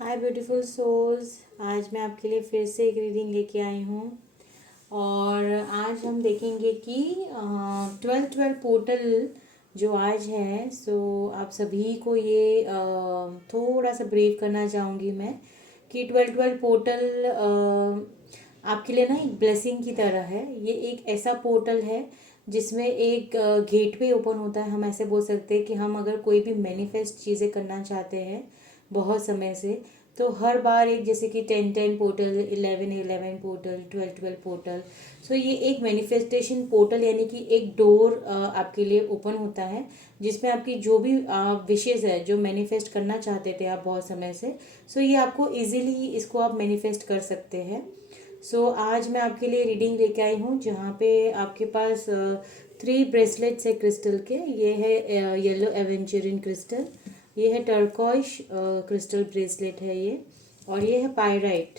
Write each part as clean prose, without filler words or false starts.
हाय beautiful souls. आज मैं आपके लिए फिर से एक रीडिंग लेके आई हूँ और आज हम देखेंगे कि 12-12 पोर्टल जो आज है। सो आप सभी को ये थोड़ा सा ब्रीफ करना चाहूँगी मैं कि 12-12 पोर्टल आपके लिए ना एक ब्लेसिंग की तरह है। ये एक ऐसा पोर्टल है जिसमें एक गेटवे ओपन होता है। हम ऐसे बोल सकते हैं कि हम अगर कोई भी मैनिफेस्ट चीज़ें करना चाहते हैं बहुत समय से, तो हर बार एक जैसे कि 10-10 पोर्टल, 11-11 पोर्टल, 12-12 पोर्टल। सो ये एक मैनिफेस्टेशन पोर्टल यानी कि एक डोर आपके लिए ओपन होता है जिसमें आपकी जो भी विशेज़ है, जो मैनिफेस्ट करना चाहते थे आप बहुत समय से, सो ये आपको इजीली इसको आप मैनिफेस्ट कर सकते हैं। सो आज मैं आपके लिए रीडिंग लेके आई हूँ जहाँ पे आपके पास 3 ब्रेसलेट्स है क्रिस्टल के। ये है येलो एवेंचरिन क्रिस्टल, ये है टर्कॉइश क्रिस्टल ब्रेसलेट है ये, और ये है पायराइट।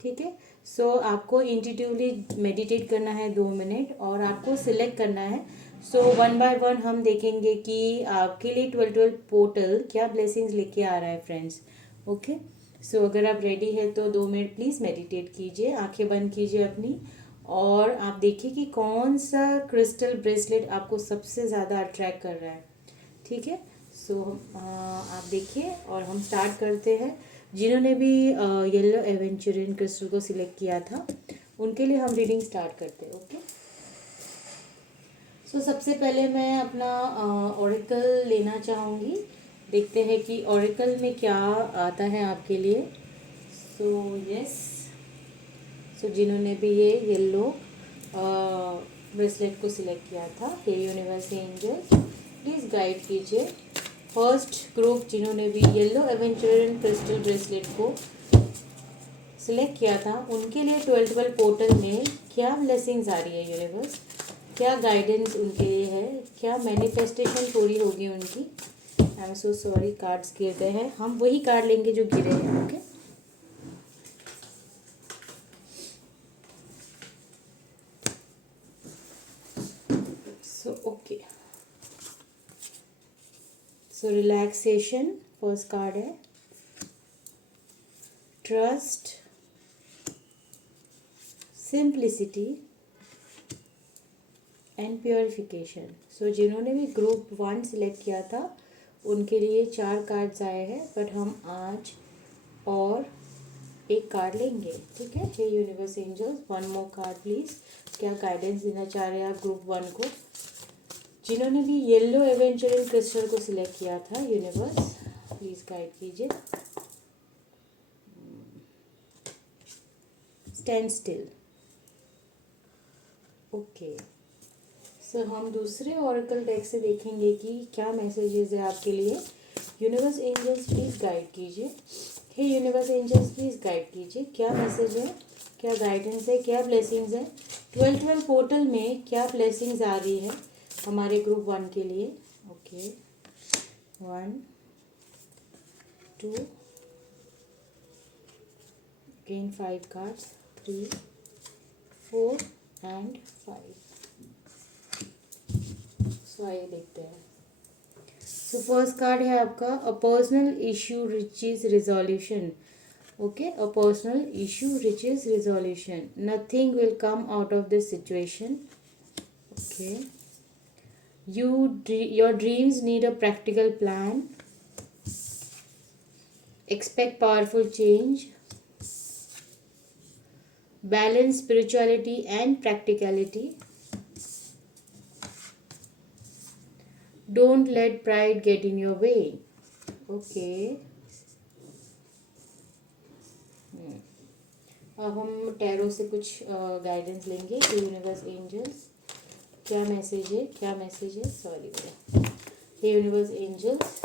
ठीक है। सो आपको इंट्यूटिवली मेडिटेट करना है 2 मिनट और आपको सिलेक्ट करना है। सो वन बाय वन हम देखेंगे कि आपके लिए 12-12 पोर्टल क्या ब्लेसिंग्स लेके आ रहा है फ्रेंड्स। ओके। सो अगर आप रेडी है तो 2 मिनट प्लीज़ मेडिटेट कीजिए, आंखें बंद कीजिए अपनी, और आप देखिए कि कौन सा क्रिस्टल ब्रेसलेट आपको सबसे ज़्यादा अट्रैक्ट कर रहा है। ठीक है। सो आप देखिए और हम स्टार्ट करते हैं। जिन्होंने भी येलो एवेंचुरियन क्रिस्टल को सिलेक्ट किया था उनके लिए हम रीडिंग स्टार्ट करते हैं। ओके। सो सबसे पहले मैं अपना ओरेकल लेना चाहूँगी। देखते हैं कि ओरेकल में क्या आता है आपके लिए। So yes. सो जिन्होंने भी ये येलो ब्रेसलेट को सिलेक्ट किया था, हे यूनिवर्स एंजल प्लीज़ गाइड कीजिए। फर्स्ट ग्रुप जिन्होंने भी येलो एवेंचुरियन क्रिस्टल ब्रेसलेट को सिलेक्ट किया था उनके लिए 12-12 पोर्टल में क्या ब्लेसिंग्स आ रही है यूनिवर्स, क्या गाइडेंस उनके लिए है, क्या मैनिफेस्टेशन पूरी होगी उनकी। आई एम सो सॉरी, कार्ड्स गिर गए हैं, हम वही कार्ड लेंगे जो गिरे हैं। Okay. So okay. So relaxation first card है, trust, simplicity and purification. So जिन्होंने भी ग्रुप 1 सिलेक्ट किया था उनके लिए 4 कार्ड्स आए हैं, बट हम आज और एक कार्ड लेंगे। ठीक है। Hey universe angels, one more card please. क्या गाइडेंस देना चाह रहे हैं आप ग्रुप 1 को, जिन्होंने भी येलो एवेंचुरियन क्रिस्टल को सिलेक्ट किया था। यूनिवर्स प्लीज़ गाइड कीजिए। Stand still. ओके। सो हम दूसरे ऑरेकल डेक से देखेंगे कि क्या मैसेजेस है आपके लिए। यूनिवर्स एंजल्स प्लीज़ गाइड कीजिए। Hey universe angels please guide कीजिए, क्या मैसेज है, क्या गाइडेंस है, क्या ब्लेसिंग्स है। 12-12 पोर्टल में क्या ब्लेसिंग्स आ रही है हमारे ग्रुप 1 के लिए। Okay. 1 2 again 5 cards, 3 4 and 5। So आइए देखते हैं। सो फर्स्ट कार्ड है आपका a personal issue reaches resolution. Okay, a personal issue reaches resolution, nothing will come out of this situation. Okay, your dreams need a practical plan, expect powerful change, balance spirituality and practicality, don't let pride get in your way. Okay. अब हम tarot से कुछ guidance लेंगे। Universe angels, क्या message है, क्या message है, sorry भैया। हे यूनिवर्स एंजल्स,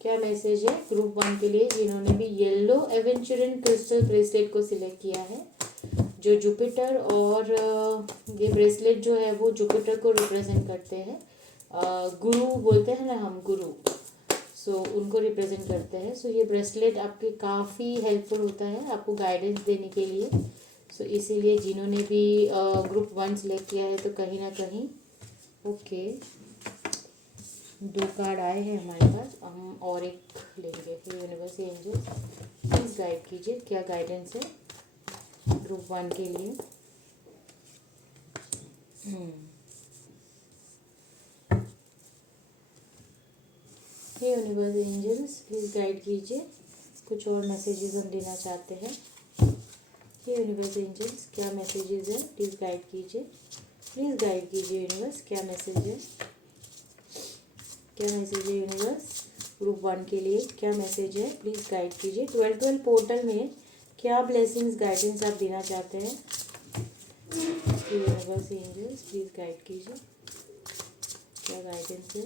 क्या मैसेज है ग्रुप 1 के लिए जिन्होंने भी येलो एवेंचुरियन क्रिस्टल ब्रेसलेट को सिलेक्ट किया है, जो जुपिटर और ये ब्रेसलेट जो है वो जुपिटर को रिप्रेजेंट करते हैं। गुरु बोलते हैं ना हम, गुरु, सो उनको रिप्रेजेंट करते हैं। सो ये ब्रेसलेट आपके काफ़ी हेल्पफुल होता है आपको गाइडेंस देने के लिए। सो इसीलिए जिन्होंने भी ग्रुप 1 सिलेक्ट किया है तो कहीं ना कहीं ओके दो कार्ड आए हैं हमारे पास, हम और एक लेंगे। फिर यूनिवर्स एंजल्स प्लीज़ गाइड कीजिए, क्या गाइडेंस है ग्रुप 1 के लिए। हे यूनिवर्स एंजल्स प्लीज़ गाइड कीजिए, कुछ और मैसेजेस हम देना चाहते हैं। हे यूनिवर्स एंजल्स क्या मैसेजेस है, प्लीज़ गाइड कीजिए, प्लीज़ गाइड कीजिए यूनिवर्स, क्या मैसेज है, क्या मैसेज है यूनिवर्स ग्रुप 1 के लिए, क्या मैसेज है, प्लीज़ गाइड कीजिए। 12 पोर्टल में क्या ब्लेसिंग्स गाइडेंस आप देना चाहते हैं। यूनिवर्स एंजल्स प्लीज़ गाइड कीजिए, क्या गाइडेंस है।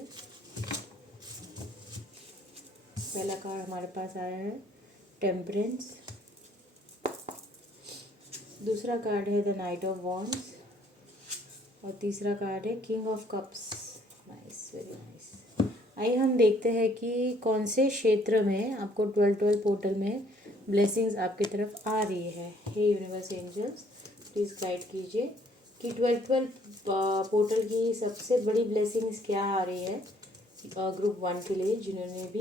पहला कार्ड हमारे पास आया है टेम्परेंस, दूसरा कार्ड है द नाइट ऑफ वॉन्ड्स, और तीसरा कार्ड है king of cups. Nice, very nice. आइए हम देखते हैं कि कौन से क्षेत्र में आपको 12 पोर्टल में ब्लेसिंग्स आपकी तरफ आ रही है। Hey universe angels please guide कीजिए कि 12 पोर्टल की सबसे बड़ी ब्लेसिंग्स क्या आ रही है ग्रुप 1 के लिए, जिन्होंने भी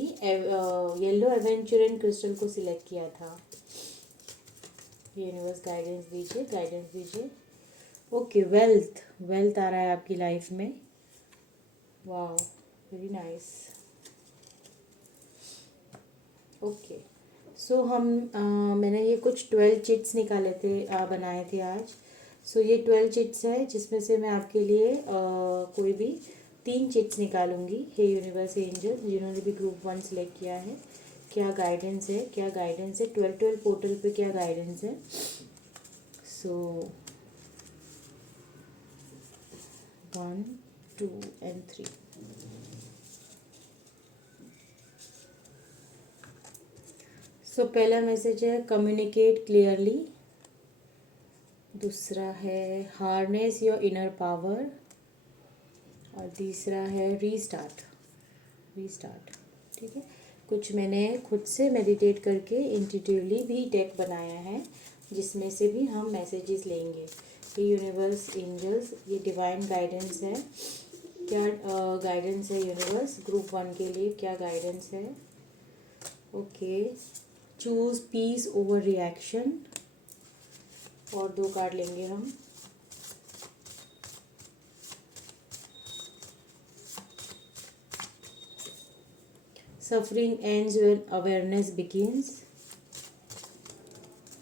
येलो एवेंचुरन क्रिस्टल को सिलेक्ट किया था। यूनिवर्स गाइडेंस दीजिए, गाइडेंस दीजिए। ओके, वेल्थ आ रहा है आपकी लाइफ में। वाह, वेरी नाइस। ओके, सो मैंने ये कुछ 12 चिट्स निकाले थे, बनाए थे आज। सो ये 12 चिट्स है, जिसमें से मैं आपके लिए कोई भी 3 चिट्स निकालूंगी। हे यूनिवर्स एंजल जिन्होंने भी ग्रुप 1 सेलेक्ट किया है, क्या गाइडेंस है, क्या गाइडेंस है 12 पोर्टल पे, क्या गाइडेंस है। सो 1 2 and 3। सो पहला मैसेज है कम्युनिकेट क्लियरली, दूसरा है हार्नेस योर इनर पावर, और तीसरा है रीस्टार्ट। ठीक है, कुछ मैंने खुद से मेडिटेट करके इंट्यूटिवली भी डेक बनाया है, जिसमें से भी हम मैसेजेस लेंगे। ये यूनिवर्स एंजल्स, ये डिवाइन गाइडेंस है, क्या गाइडेंस है यूनिवर्स ग्रुप 1 के लिए, क्या गाइडेंस है। Okay, choose peace over reaction, और 2 कार्ड लेंगे हम। Suffering ends when awareness begins.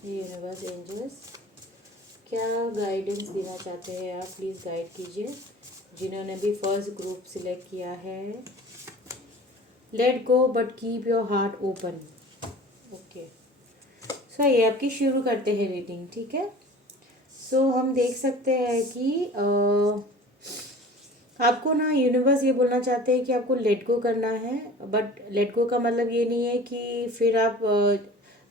Universe angels क्या गाइडेंस देना चाहते हैं आप, प्लीज़ गाइड कीजिए, जिन्होंने भी फर्स्ट ग्रुप सिलेक्ट किया है। Let go but keep your heart open. Okay, so ये आपकी शुरू करते हैं रीडिंग, ठीक है। सो हम देख सकते हैं कि आपको ना यूनिवर्स ये बोलना चाहते हैं कि आपको लेट गो करना है, बट लेट गो का मतलब ये नहीं है कि फिर आप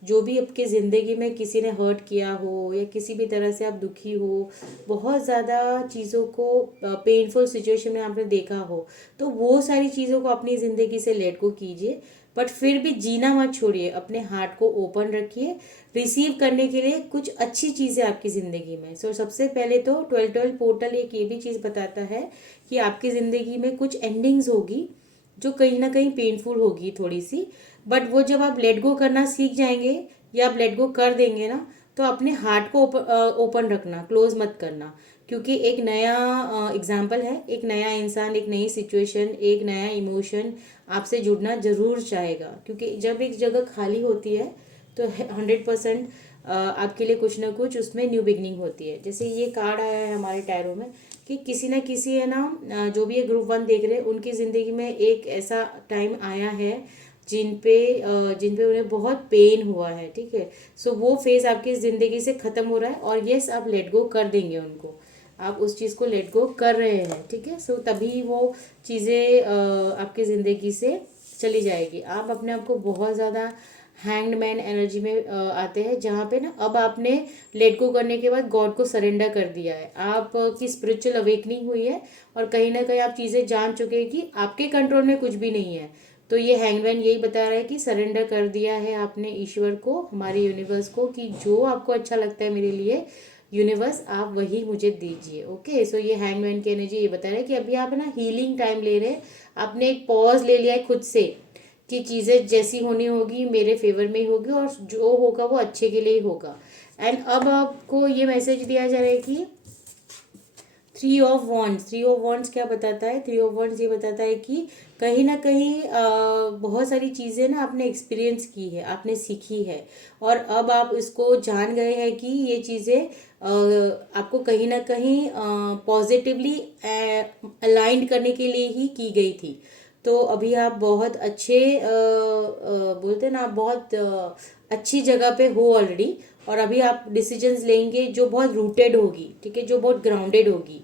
जो भी आपके ज़िंदगी में किसी ने हर्ट किया हो या किसी भी तरह से आप दुखी हो, बहुत ज़्यादा चीज़ों को पेनफुल सिचुएशन में आपने देखा हो, तो वो सारी चीज़ों को अपनी ज़िंदगी से लेट गो कीजिए, बट फिर भी जीना मत छोड़िए, अपने हार्ट को ओपन रखिए रिसीव करने के लिए कुछ अच्छी चीज़ें आपकी ज़िंदगी में। सो सबसे पहले तो 12 पोर्टल एक ये भी चीज़ बताता है कि आपकी ज़िंदगी में कुछ एंडिंग्स होगी जो कहीं ना कहीं पेनफुल होगी थोड़ी सी, बट वो जब आप लेट गो करना सीख जाएंगे या आप लेट गो कर देंगे ना, तो अपने हार्ट को ओपन रखना, क्लोज मत करना, क्योंकि एक नया एग्जाम्पल है, एक नया इंसान, एक नई सिचुएशन, एक नया इमोशन आपसे जुड़ना ज़रूर चाहेगा, क्योंकि जब एक जगह खाली होती है तो 100% आपके लिए कुछ ना कुछ उसमें न्यू बिगनिंग होती है। जैसे ये कार्ड आया है हमारे टैरो में कि किसी ना किसी है ना, जो भी ये ग्रुप 1 देख रहे हैं उनकी ज़िंदगी में एक ऐसा टाइम आया है जिन पे उन्हें बहुत पेन हुआ है, ठीक है। सो वो फेज़ आपकी ज़िंदगी से ख़त्म हो रहा है, और यस आप लेट गो कर देंगे उनको, आप उस चीज़ को लेट गो कर रहे हैं, ठीक है। सो तभी वो चीज़ें आपकी ज़िंदगी से चली जाएगी। आप अपने आप को बहुत ज़्यादा हैंग्ड मैन एनर्जी में आते हैं, जहाँ पे ना अब आपने लेट गो करने के बाद गॉड को सरेंडर कर दिया है, आप की स्पिरिचुअल अवेकनिंग हुई है, और कहीं ना कहीं आप चीज़ें जान चुके हैं कि आपके कंट्रोल में कुछ भी नहीं है। तो ये हैंगमैन यही बता रहा है कि सरेंडर कर दिया है आपने ईश्वर को, हमारे यूनिवर्स को, कि जो आपको अच्छा लगता है मेरे लिए यूनिवर्स आप वही मुझे दीजिए। ओके, सो ये हैंगमैन की एनर्जी ये बता रहा है कि अभी आप ना हीलिंग टाइम ले रहे हैं, आपने एक पॉज ले लिया है खुद से कि चीज़ें जैसी होनी होगी मेरे फेवर में ही होगी और जो होगा वो अच्छे के लिए ही होगा। एंड अब आपको ये मैसेज दिया जा रहा है कि थ्री ऑफ वॉन्ड्स क्या बताता है? थ्री ऑफ वॉन्ड्स ये बताता है कि कहीं ना कहीं बहुत सारी चीज़ें ना आपने एक्सपीरियंस की है, आपने सीखी है, और अब आप इसको जान गए हैं कि ये चीज़ें आपको कहीं ना कहीं पॉजिटिवली अलाइंड करने के लिए ही की गई थी। तो अभी आप बहुत अच्छे बोलते हैं ना, आप बहुत अच्छी जगह पे हो ऑलरेडी, और अभी आप डिसीजंस लेंगे जो बहुत रूटेड होगी, ठीक है, जो बहुत ग्राउंडेड होगी,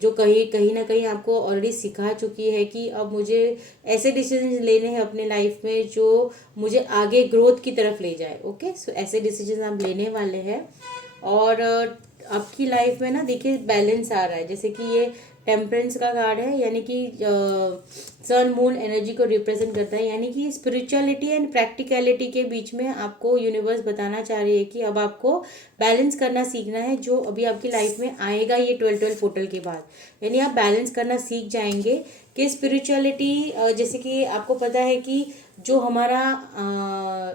जो कहीं कहीं ना कहीं आपको ऑलरेडी सिखा चुकी है कि अब मुझे ऐसे डिसीजंस लेने हैं अपने लाइफ में जो मुझे आगे ग्रोथ की तरफ ले जाए। ओके, सो ऐसे डिसीजंस आप लेने वाले हैं। और आपकी लाइफ में ना देखिए बैलेंस आ रहा है, जैसे कि ये टेम्परेंस का कार्ड है, यानी कि सन मून एनर्जी को रिप्रेजेंट करता है, यानी कि स्पिरिचुअलिटी एंड प्रैक्टिकलिटी के बीच में आपको यूनिवर्स बताना चाह रही है कि अब आपको बैलेंस करना सीखना है, जो अभी आपकी लाइफ में आएगा ये 12-12 पोर्टल के बाद। यानी आप बैलेंस करना सीख जाएंगे कि स्पिरिचुअलिटी, जैसे कि आपको पता है कि जो हमारा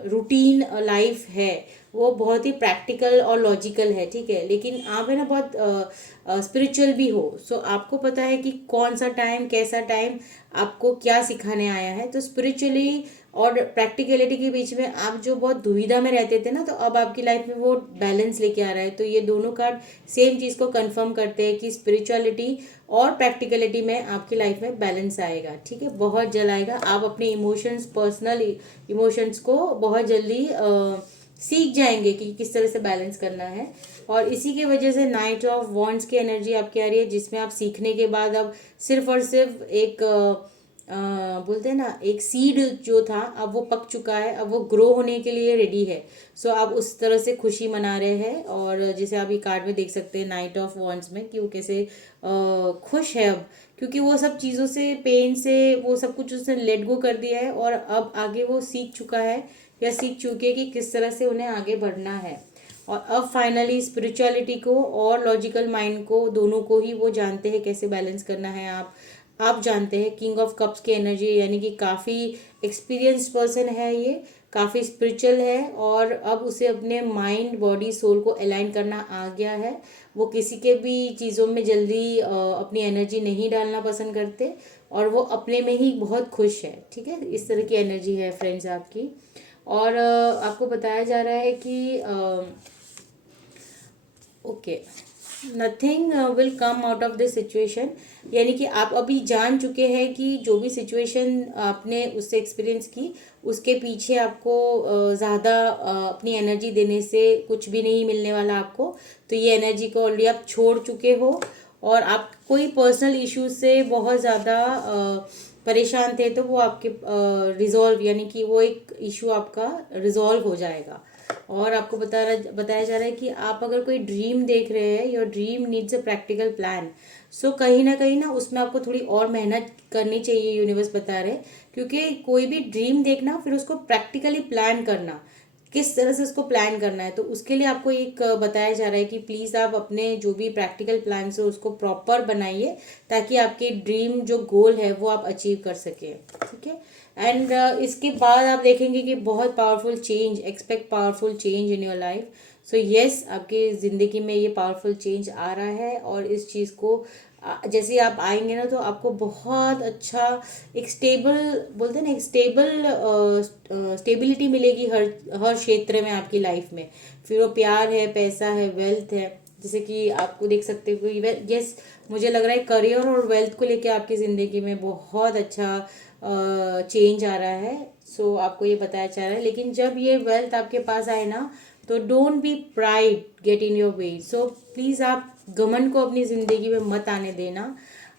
रूटीन लाइफ है वो बहुत ही प्रैक्टिकल और लॉजिकल है, ठीक है, लेकिन आप है ना बहुत स्पिरिचुअल भी हो। सो आपको पता है कि कौन सा टाइम, कैसा टाइम आपको क्या सिखाने आया है। तो स्पिरिचुअली और प्रैक्टिकलिटी के बीच में आप जो बहुत दुविधा में रहते थे ना, तो अब आपकी लाइफ में वो बैलेंस लेके आ रहा है। तो ये दोनों कार्ड सेम चीज़ को कंफर्म करते हैं कि स्पिरिचुअलिटी और प्रैक्टिकलिटी में आपकी लाइफ में बैलेंस आएगा, ठीक है, बहुत जल्द आएगा। आप अपने इमोशंस, पर्सनल इमोशंस को बहुत जल्दी सीख जाएंगे कि किस तरह से बैलेंस करना है। और इसी की वजह से नाइट ऑफ वॉन्ड्स की एनर्जी आपकी आ रही है, जिसमें आप सीखने के बाद अब सिर्फ और सिर्फ एक बोलते हैं ना, एक सीड जो था अब वो पक चुका है, अब वो ग्रो होने के लिए रेडी है। सो आप उस तरह से खुशी मना रहे हैं। और जैसे आप ये कार्ड में देख सकते हैं नाइट ऑफ वॉन्ड्स में कि वो कैसे खुश है अब, क्योंकि वो सब चीज़ों से, पेन से, वो सब कुछ उसने लेट गो कर दिया है, और अब आगे वो सीख चुका है या सीख चुके हैं कि किस तरह से उन्हें आगे बढ़ना है। और अब फाइनली स्पिरिचुअलिटी को और लॉजिकल माइंड को, दोनों को ही वो जानते हैं कैसे बैलेंस करना है। आप जानते हैं किंग ऑफ कप्स की एनर्जी, यानी कि काफ़ी एक्सपीरियंस्ड पर्सन है ये, काफ़ी स्पिरिचुअल है, और अब उसे अपने माइंड, बॉडी, सोल को अलाइन करना आ गया है। वो किसी के भी चीज़ों में जल्दी अपनी एनर्जी नहीं डालना पसंद करते, और वो अपने में ही बहुत खुश है, ठीक है, इस तरह की एनर्जी है फ्रेंड्स आपकी। और आपको बताया जा रहा है कि okay, nothing will come out of this situation, यानी कि आप अभी जान चुके हैं कि जो भी सिचुएशन आपने उससे एक्सपीरियंस की, उसके पीछे आपको ज़्यादा अपनी एनर्जी देने से कुछ भी नहीं मिलने वाला आपको। तो ये एनर्जी को ऑलरेडी आप छोड़ चुके हो, और आप कोई पर्सनल इश्यूज से बहुत ज़्यादा परेशान थे, तो वो आपके रिजॉल्व, यानी कि वो एक इशू आपका रिजॉल्व हो जाएगा। और आपको बताया जा रहा है कि आप अगर कोई ड्रीम देख रहे हैं, your dream needs a practical plan. So कहीं ना उसमें आपको थोड़ी और मेहनत करनी चाहिए, यूनिवर्स बता रहे हैं, क्योंकि कोई भी ड्रीम देखना, फिर उसको प्रैक्टिकली प्लान करना, किस तरह से उसको प्लान करना है, तो उसके लिए आपको एक बताया जा रहा है कि प्लीज़ आप अपने जो भी प्रैक्टिकल प्लान है उसको प्रॉपर बनाइए, ताकि आपके ड्रीम जो गोल है वो आप अचीव कर सकें, ठीक है। एंड इसके बाद आप देखेंगे कि बहुत powerful change, expect powerful change in your life. So yes, आपकी ज़िंदगी में ये पावरफुल चेंज आ रहा है, और इस चीज़ को जैसे आप आएंगे ना, तो आपको बहुत अच्छा एक स्टेबल, बोलते हैं ना, एक स्टेबिलिटी मिलेगी हर हर क्षेत्र में आपकी लाइफ में। फिर वो प्यार है, पैसा है, वेल्थ है, जैसे कि आपको देख सकते हो कि यस, मुझे लग रहा है करियर और वेल्थ को लेके आपकी ज़िंदगी में बहुत अच्छा चेंज आ रहा है। सो आपको ये बताया जा रहा है, लेकिन जब ये वेल्थ आपके पास आए ना, तो don't be pride get in your way. So please आप घमंड को अपनी ज़िंदगी में मत आने देना।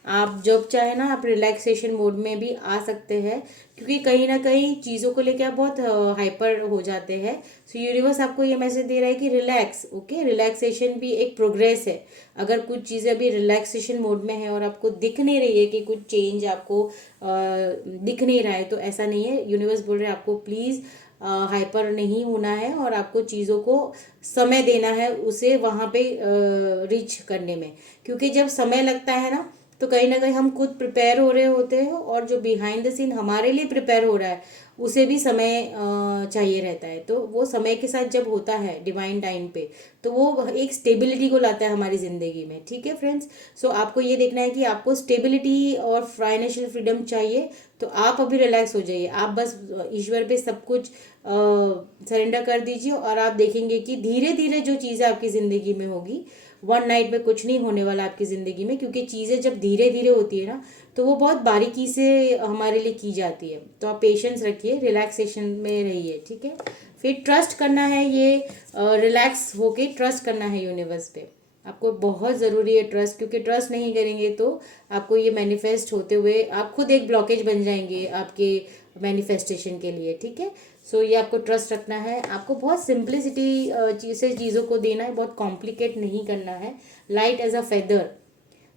आप जब चाहे ना, आप रिलैक्सेशन मोड में भी आ सकते हैं, क्योंकि कहीं ना कहीं चीज़ों को लेकर आप बहुत हाइपर हो जाते हैं। सो यूनिवर्स आपको ये मैसेज दे रहा है कि रिलैक्स, ओके, रिलैक्सेशन भी एक प्रोग्रेस है। अगर कुछ चीज़ें अभी रिलैक्सेशन मोड में है और आपको दिख नहीं रही है कि कुछ चेंज आपको दिख नहीं रहा है, तो ऐसा नहीं है। यूनिवर्स बोल रहे हैं आपको प्लीज़ हाइपर नहीं होना है, और आपको चीज़ों को समय देना है उसे वहाँ पे रीच करने में, क्योंकि जब समय लगता है ना, तो कहीं ना कहीं हम खुद प्रिपेयर हो रहे होते हैं, और जो बिहाइंड द सीन हमारे लिए प्रिपेयर हो रहा है उसे भी समय चाहिए रहता है। तो वो समय के साथ जब होता है डिवाइन टाइम पे, तो वो एक स्टेबिलिटी को लाता है हमारी ज़िंदगी में। ठीक है फ्रेंड्स, सो आपको ये देखना है कि आपको स्टेबिलिटी और फाइनेंशियल फ्रीडम चाहिए, तो आप अभी रिलैक्स हो जाइए। आप बस ईश्वर पे सब कुछ सरेंडर कर दीजिए, और आप देखेंगे कि धीरे धीरे जो चीज़ें आपकी ज़िंदगी में होगी, वन नाइट में कुछ नहीं होने वाला आपकी ज़िंदगी में, क्योंकि चीज़ें जब धीरे धीरे होती है ना, तो वो बहुत बारीकी से हमारे लिए की जाती है। तो आप पेशेंस रखिए, रिलैक्सेशन में रहिए। ठीक है, फिर ट्रस्ट करना है, ये रिलैक्स होके ट्रस्ट करना है यूनिवर्स पे। आपको बहुत ज़रूरी है ट्रस्ट, क्योंकि ट्रस्ट नहीं करेंगे तो आपको ये मैनिफेस्ट होते हुए आप खुद एक ब्लॉकेज बन जाएंगे आपके मैनिफेस्टेशन के लिए। ठीक है, सो ये आपको ट्रस्ट रखना है। आपको बहुत सिंप्लिसिटी से चीज़ों को देना है, बहुत कॉम्प्लिकेट नहीं करना है। लाइट एज अ फेदर,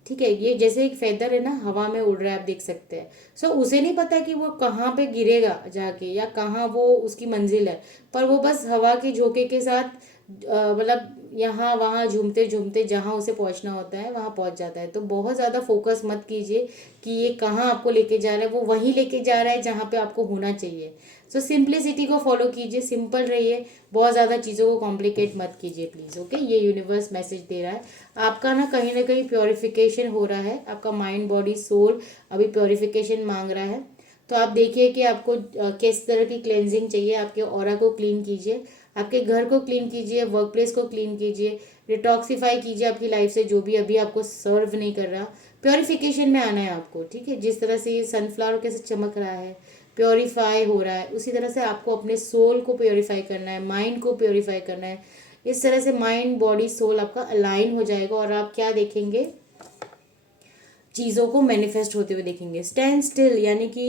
ठीक है, ये जैसे एक फेदर है ना, हवा में उड़ रहा है, आप देख सकते हैं। सो उसे नहीं पता कि वो कहाँ पे गिरेगा जाके, या कहाँ वो उसकी मंजिल है, पर वो बस हवा के झोंके के साथ मतलब यहाँ वहाँ झूमते झूमते जहाँ उसे पहुँचना होता है वहाँ पहुँच जाता है। तो बहुत ज़्यादा फोकस मत कीजिए कि ये कहाँ आपको लेके जा रहा है, वो वहीं लेके जा रहा है जहाँ पे आपको होना चाहिए। सो सिंप्लिसिटी को फॉलो कीजिए, सिंपल रहिए, बहुत ज़्यादा चीज़ों को कॉम्प्लिकेट मत कीजिए प्लीज़। ओके, ये यूनिवर्स मैसेज दे रहा है। आपका ना कहीं प्योरिफिकेशन हो रहा है, आपका माइंड बॉडी सोल अभी प्योरिफिकेशन मांग रहा है। तो आप देखिए कि आपको किस तरह की क्लेंजिंग चाहिए। आपके ऑरा को क्लीन कीजिए, आपके घर को क्लीन कीजिए, वर्क प्लेस को क्लीन कीजिए, डिटॉक्सिफाई कीजिए आपकी लाइफ से जो भी अभी आपको सर्व नहीं कर रहा। प्योरिफिकेशन में आना है आपको। ठीक है, जिस तरह से ये सनफ्लावर कैसे चमक रहा है, प्योरीफाई हो रहा है, उसी तरह से आपको अपने सोल को प्योरीफाई करना है, माइंड को प्योरीफाई करना है। इस तरह से माइंड बॉडी सोल आपका अलाइन हो जाएगा, और आप क्या देखेंगे, चीज़ों को मैनिफेस्ट होते हुए देखेंगे। स्टैंड स्टिल, यानी कि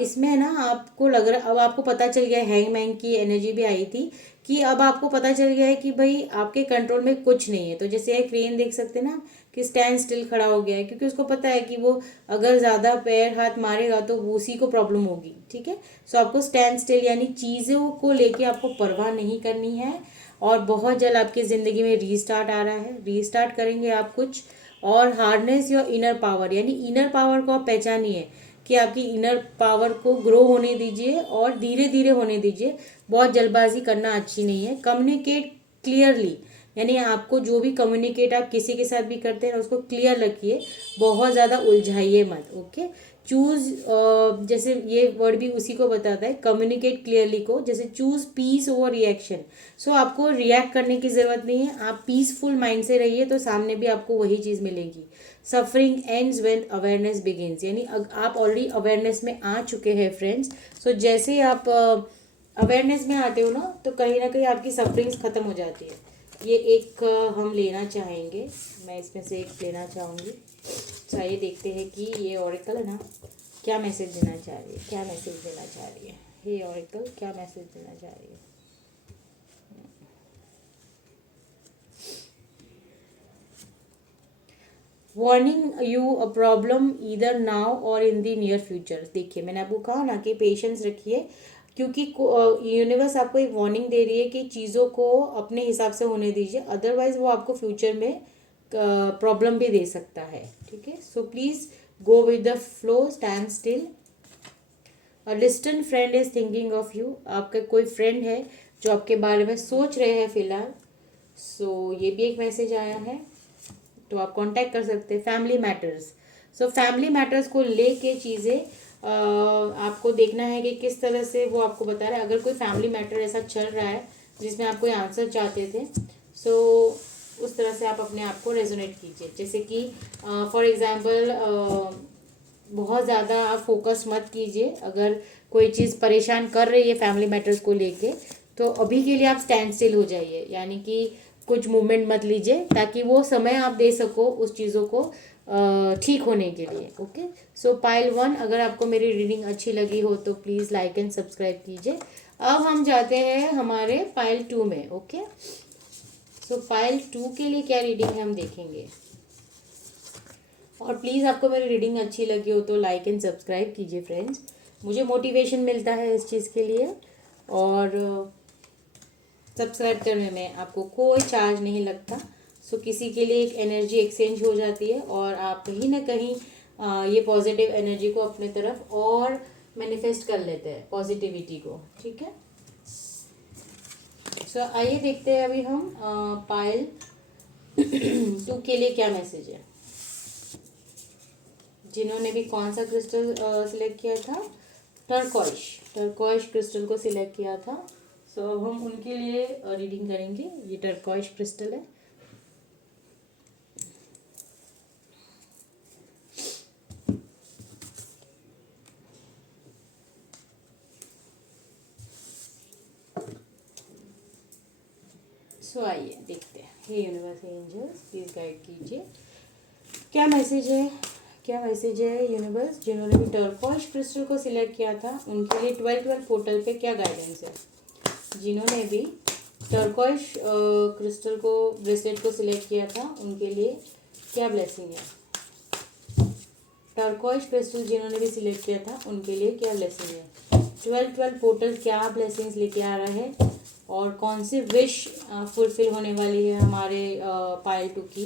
इसमें है ना, आपको लग रहा, अब आपको पता चल गया, हैंगमैन की एनर्जी भी आई थी कि अब आपको पता चल गया है कि भाई आपके कंट्रोल में कुछ नहीं है। तो जैसे एक क्रेन देख सकते हैं ना कि स्टैंड स्टिल खड़ा हो गया है, क्योंकि उसको पता है कि वो अगर ज़्यादा पैर हाथ मारेगा तो उसी को प्रॉब्लम होगी। ठीक है, सो आपको स्टैंड स्टिल यानी चीज़ों को लेके आपको परवाह नहीं करनी है, और बहुत जल्द आपकी ज़िंदगी में रीस्टार्ट आ रहा है। रीस्टार्ट करेंगे आप कुछ, और हार्नेस योर इनर पावर, यानी इनर पावर को आप पहचानिए कि आपकी इनर पावर को ग्रो होने दीजिए और धीरे धीरे होने दीजिए। बहुत जल्दबाजी करना अच्छी नहीं है। कम्युनिकेट क्लियरली, यानी आपको जो भी कम्युनिकेट आप किसी के साथ भी करते हैं उसको क्लियर रखिए, बहुत ज़्यादा उलझाइए मत। ओके, चूज़, जैसे ये वर्ड भी उसी को बताता है, कम्युनिकेट क्लियरली को, जैसे चूज़ पीस ओवर रिएक्शन। सो आपको रिएक्ट करने की ज़रूरत नहीं है, आप पीसफुल माइंड से रहिए, तो सामने भी आपको वही चीज़ मिलेगी। Suffering ends when awareness begins, यानी आप ऑलरेडी अवेयरनेस में आ चुके हैं फ्रेंड्स। सो जैसे ही आप अवेयरनेस में आते हो ना, तो कहीं ना कहीं आपकी सफरिंग्स ख़त्म हो जाती है। ये एक हम लेना चाहेंगे, मैं इसमें से एक लेना चाहूँगी। चलिए देखते हैं कि ये ऑरिकल है ना क्या मैसेज देना चाह रही है, क्या मैसेज देना चाह रही है, ये ऑरिकल क्या मैसेज देना चाह रही है। Warning you a problem either now और इन द नियर फ्यूचर। देखिए मैंने आपको कहा ना कि पेशेंस रखिए, क्योंकि यूनिवर्स आपको एक वार्निंग दे रही है कि चीज़ों को अपने हिसाब से होने दीजिए, अदरवाइज वो आपको फ्यूचर में प्रॉब्लम भी दे सकता है। ठीक है, so please go with the flow, stand still. A distant friend is thinking of you, आपका कोई फ्रेंड है जो आपके बारे में सोच रहे हैं फिलहाल। सो ये भी एक मैसेज आया है, तो आप कांटेक्ट कर सकते हैं। Family matters, so family matters को लेके चीज़ें आपको देखना है कि किस तरह से वो आपको बता रहा है। अगर कोई फैमिली मैटर ऐसा चल रहा है जिसमें आप कोई आंसर चाहते थे, सो उस तरह से आप अपने आप को रेजोनेट कीजिए। जैसे कि फॉर एग्जांपल बहुत ज़्यादा आप फोकस मत कीजिए, अगर कोई चीज़ परेशान कर रही है फैमिली मैटर्स को लेके, तो अभी के लिए आप स्टैंड स्टिल हो जाइए, यानी कि कुछ मूवमेंट मत लीजिए, ताकि वो समय आप दे सको उस चीज़ों को ठीक होने के लिए। ओके, सो पाइल 1, अगर आपको मेरी रीडिंग अच्छी लगी हो तो प्लीज़ लाइक एंड सब्सक्राइब कीजिए। अब हम जाते हैं हमारे पाइल 2 में। ओके, सो पाइल 2 के लिए क्या रीडिंग है हम देखेंगे, और प्लीज़ आपको मेरी रीडिंग अच्छी लगी हो तो लाइक एंड सब्सक्राइब कीजिए फ्रेंड्स, मुझे मोटिवेशन मिलता है इस चीज़ के लिए। और सब्सक्राइब करने में आपको कोई चार्ज नहीं लगता। सो किसी के लिए एक एनर्जी एक्सचेंज हो जाती है और आप कहीं ना कहीं ये पॉजिटिव एनर्जी को अपने तरफ और मैनिफेस्ट कर लेते हैं, पॉजिटिविटी को। ठीक है, सो आइए देखते हैं अभी हम पायल 2 के लिए क्या मैसेज है। जिन्होंने भी कौन सा क्रिस्टल सिलेक्ट किया था, टर्कॉइश क्रिस्टल को सिलेक्ट किया था। सो अब हम उनके लिए रीडिंग करेंगे। ये टर्कॉइश क्रिस्टल है। सो आइए देखते हैं। हे यूनिवर्स एंजल्स, प्लीज गाइड कीजिए, क्या मैसेज है, क्या मैसेज है यूनिवर्स। जिन्होंने भी टर्कॉइश क्रिस्टल को सिलेक्ट किया था उनके लिए 12-12 पोर्टल पे क्या गाइडेंस है। जिन्होंने भी टर्कॉइश क्रिस्टल को, ब्रेसलेट को सिलेक्ट किया था उनके लिए क्या ब्लेसिंग है। टर्कॉइश क्रिस्टल जिन्होंने भी सिलेक्ट किया था उनके लिए क्या ब्लेसिंग है। 12-12 पोर्टल क्या ब्लेसिंग्स लेके आ रहा है और कौन सी विश फुलफिल होने वाली है हमारे पायल 2 की।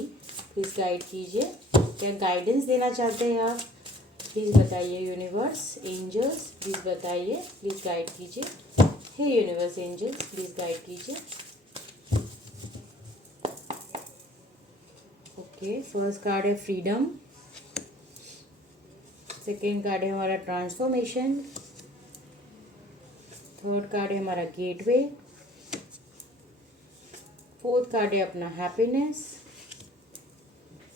प्लीज़ गाइड कीजिए, क्या गाइडेंस देना चाहते हैं आप, प्लीज़ बताइए यूनिवर्स एंजल्स, प्लीज़ बताइए, प्लीज़ गाइड कीजिए। Hey universe angels, please guide कीजिए। ओके, फर्स्ट कार्ड है फ्रीडम, सेकेंड कार्ड है हमारा ट्रांसफॉर्मेशन, थर्ड कार्ड है हमारा गेटवे, फोर्थ कार्ड है अपना हैप्पीनेस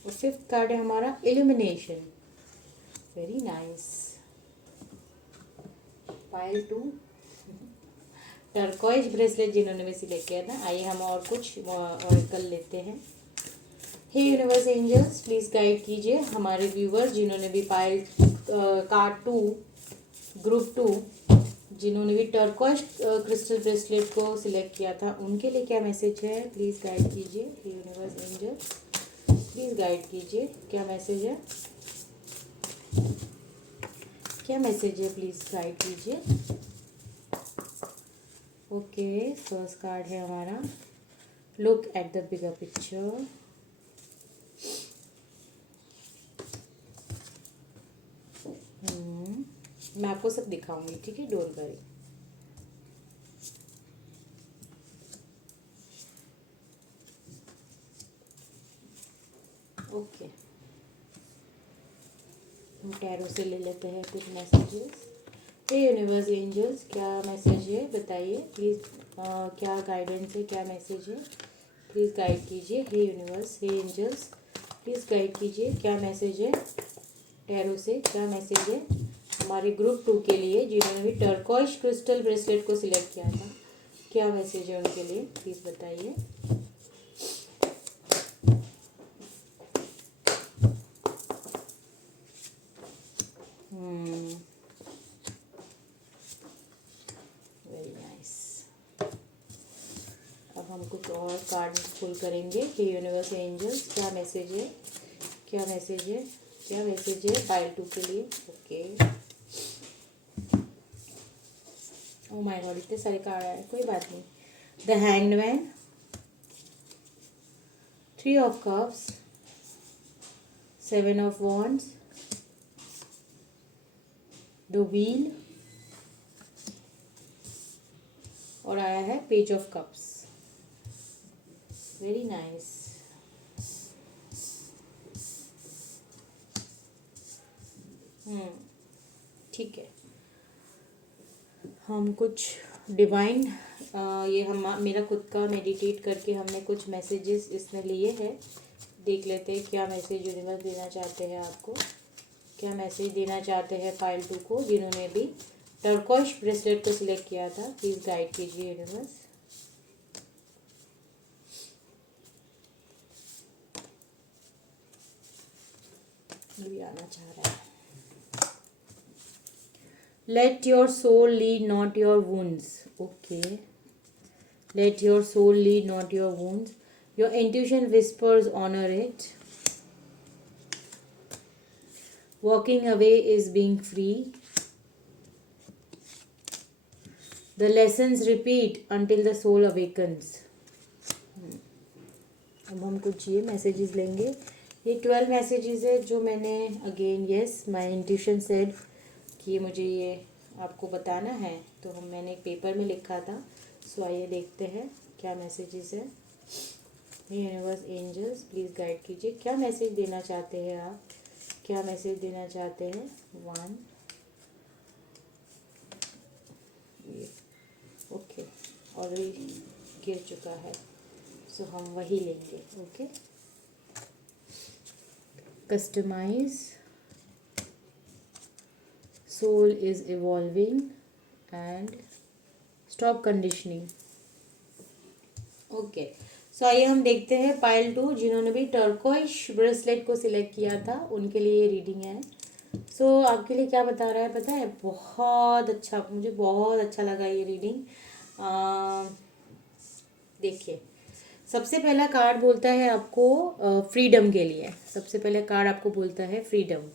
और फिफ्थ कार्ड है हमारा illumination. Very nice. Payal 2 turquoise bracelet जिन्होंने भी सिलेक्ट किया था। आइए हम और कुछ ऑरिकल लेते हैं। हे यूनिवर्स एंजल्स, प्लीज़ गाइड कीजिए हमारे व्यूवर जिन्होंने भी पायल कार्ड 2 ग्रुप 2 जिन्होंने भी टर्कॉइश क्रिस्टल ब्रेसलेट को सिलेक्ट किया था उनके लिए क्या मैसेज है। प्लीज़ गाइड कीजिए। Hey universe angels, please guide कीजिए, क्या मैसेज है, क्या मैसेज है, प्लीज़ गाइड कीजिए। ओके, फर्स्ट कार्ड है हमारा look at the bigger picture. मैं आपको सब दिखाऊंगी, ठीक है, डोंट वरी। ओके, हम टैरो से ले लेते हैं कुछ मैसेजेस। हे यूनिवर्स एंजल्स, क्या मैसेज है बताइए प्लीज़, क्या गाइडेंस है, क्या मैसेज है, प्लीज़ गाइड कीजिए। Hey universe, hey angels, please guide कीजिए, क्या मैसेज है टैरो से, क्या मैसेज है हमारे ग्रुप 2 के लिए जिन्होंने भी टर्कॉइश क्रिस्टल ब्रेसलेट को सिलेक्ट किया था, क्या मैसेज है उनके लिए, प्लीज़ बताइए। Very nice. अब हम कुछ और कार्ड पुल करेंगे। हे यूनिवर्स एंजल्स, क्या मैसेज है, क्या मैसेज है, क्या मैसेज है पायल 2 के लिए। ओके, ओ माय गॉड, इतने सारे कार्ड आए, कोई बात नहीं। The hanged man, 3 of cups, 7 of wands, the wheel और आया है page of cups. Very nice. ठीक है, हम कुछ डिवाइन, ये हम मेरा खुद का मेडिटेट करके हमने कुछ मैसेजेस इसमें लिए हैं। देख लेते हैं क्या मैसेज यूनिवर्स देना चाहते हैं आपको, क्या मैसेज देना चाहते हैं पायल 2 को जिन्होंने भी टर्कॉइश ब्रेसलेट को सिलेक्ट किया था। प्लीज़ गाइड कीजिए यूनिवर्स। भी आना चाह रहा है। Let your soul lead, not your wounds. Okay. Let your soul lead, not your wounds. Your intuition whispers, honor it. Walking away is being free. The lessons repeat until the soul awakens. अब हम कुछ ये messages लेंगे। ये 12 messages है जो मैंने again yes my intuition said कि मुझे ये आपको बताना है, तो मैंने एक पेपर में लिखा था। सो आइए देखते हैं क्या मैसेजेस है। यूनिवर्स एंजल्स प्लीज़ गाइड कीजिए, क्या मैसेज देना चाहते हैं आप, क्या मैसेज देना चाहते हैं। 1 ओके ऑलरेडी गिर चुका है, सो हम वही लेंगे। Okay customise, soul is evolving and stop conditioning. Okay so आइए हम देखते हैं पाइल 2 जिन्होंने भी टर्कोइश ब्रेसलेट को सिलेक्ट किया था उनके लिए ये रीडिंग है। सो आपके लिए क्या बता रहा है पता है, बहुत अच्छा, मुझे बहुत अच्छा लगा ये रीडिंग। देखिए सबसे पहला कार्ड बोलता है आपको फ्रीडम के लिए। सबसे पहले कार्ड आपको बोलता है फ्रीडम।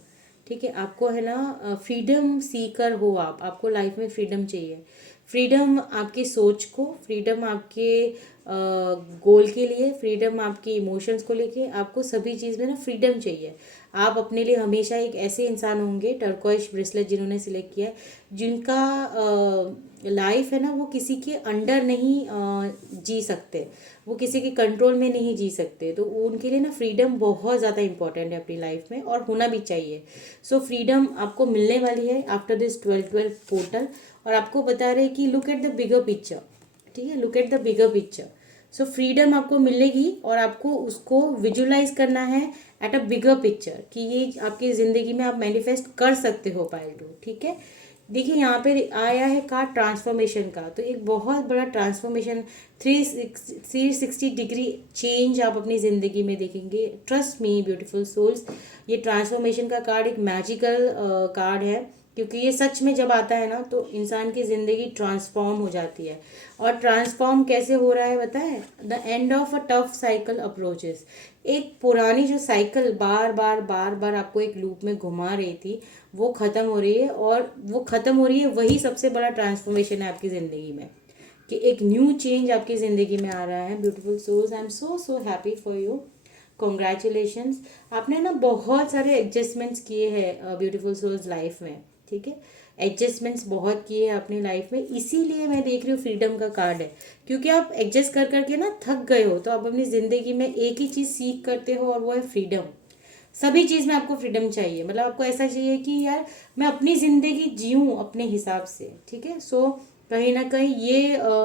ठीक है, आपको है ना फ्रीडम सीकर हो आप, आपको लाइफ में फ्रीडम चाहिए। फ्रीडम आपकी सोच को, फ्रीडम आपके गोल के लिए, फ्रीडम आपके इमोशंस को लेके, आपको सभी चीज़ में ना फ्रीडम चाहिए। आप अपने लिए हमेशा एक ऐसे इंसान होंगे, टर्कोइश ब्रेसलेट जिन्होंने सिलेक्ट किया है, जिनका लाइफ है ना वो किसी के अंडर नहीं जी सकते, वो किसी के कंट्रोल में नहीं जी सकते। तो उनके लिए ना फ्रीडम बहुत ज़्यादा इंपॉर्टेंट है अपनी लाइफ में और होना भी चाहिए। सो फ्रीडम आपको मिलने वाली है आफ्टर दिस 12-12 पोर्टल। और आपको बता रहे हैं कि look at the bigger picture. ठीक है, look at the bigger picture. So freedom आपको मिलेगी और आपको उसको विजुलाइज करना है एट अ बिगर पिक्चर कि ये आपकी ज़िंदगी में आप मैनिफेस्ट कर सकते हो पाइल 2। ठीक है, देखिए यहाँ पे आया है कार्ड ट्रांसफॉर्मेशन का, तो एक बहुत बड़ा ट्रांसफॉर्मेशन 360 डिग्री चेंज आप अपनी ज़िंदगी में देखेंगे। ट्रस्ट मी ब्यूटीफुल सोल्स, ये ट्रांसफॉर्मेशन का कार्ड एक मैजिकल कार्ड है, क्योंकि ये सच में जब आता है ना तो इंसान की ज़िंदगी ट्रांसफॉर्म हो जाती है। और ट्रांसफॉर्म कैसे हो रहा है बताएं, the end of a tough cycle approaches. एक पुरानी जो साइकिल बार बार बार बार आपको एक लूप में घुमा रही थी वो ख़त्म हो रही है, और वो ख़त्म हो रही है, वही सबसे बड़ा ट्रांसफॉर्मेशन है आपकी ज़िंदगी में, कि एक न्यू चेंज आपकी ज़िंदगी में आ रहा है। Beautiful souls, I am so so happy for you, congratulations. आपने ना बहुत सारे एडजस्टमेंट्स किए हैं ब्यूटीफुल सोल्स लाइफ में। ठीक है, एडजस्टमेंट्स बहुत किए हैं अपनी लाइफ में, इसीलिए मैं देख रही हूँ फ्रीडम का कार्ड है, क्योंकि आप एडजस्ट कर करके ना थक गए हो, तो आप अपनी ज़िंदगी में एक ही चीज़ सीख करते हो और वो है फ्रीडम। सभी चीज़ में आपको फ्रीडम चाहिए, मतलब आपको ऐसा चाहिए कि यार मैं अपनी ज़िंदगी जीऊँ अपने हिसाब से। ठीक है, सो कहीं ना कहीं ये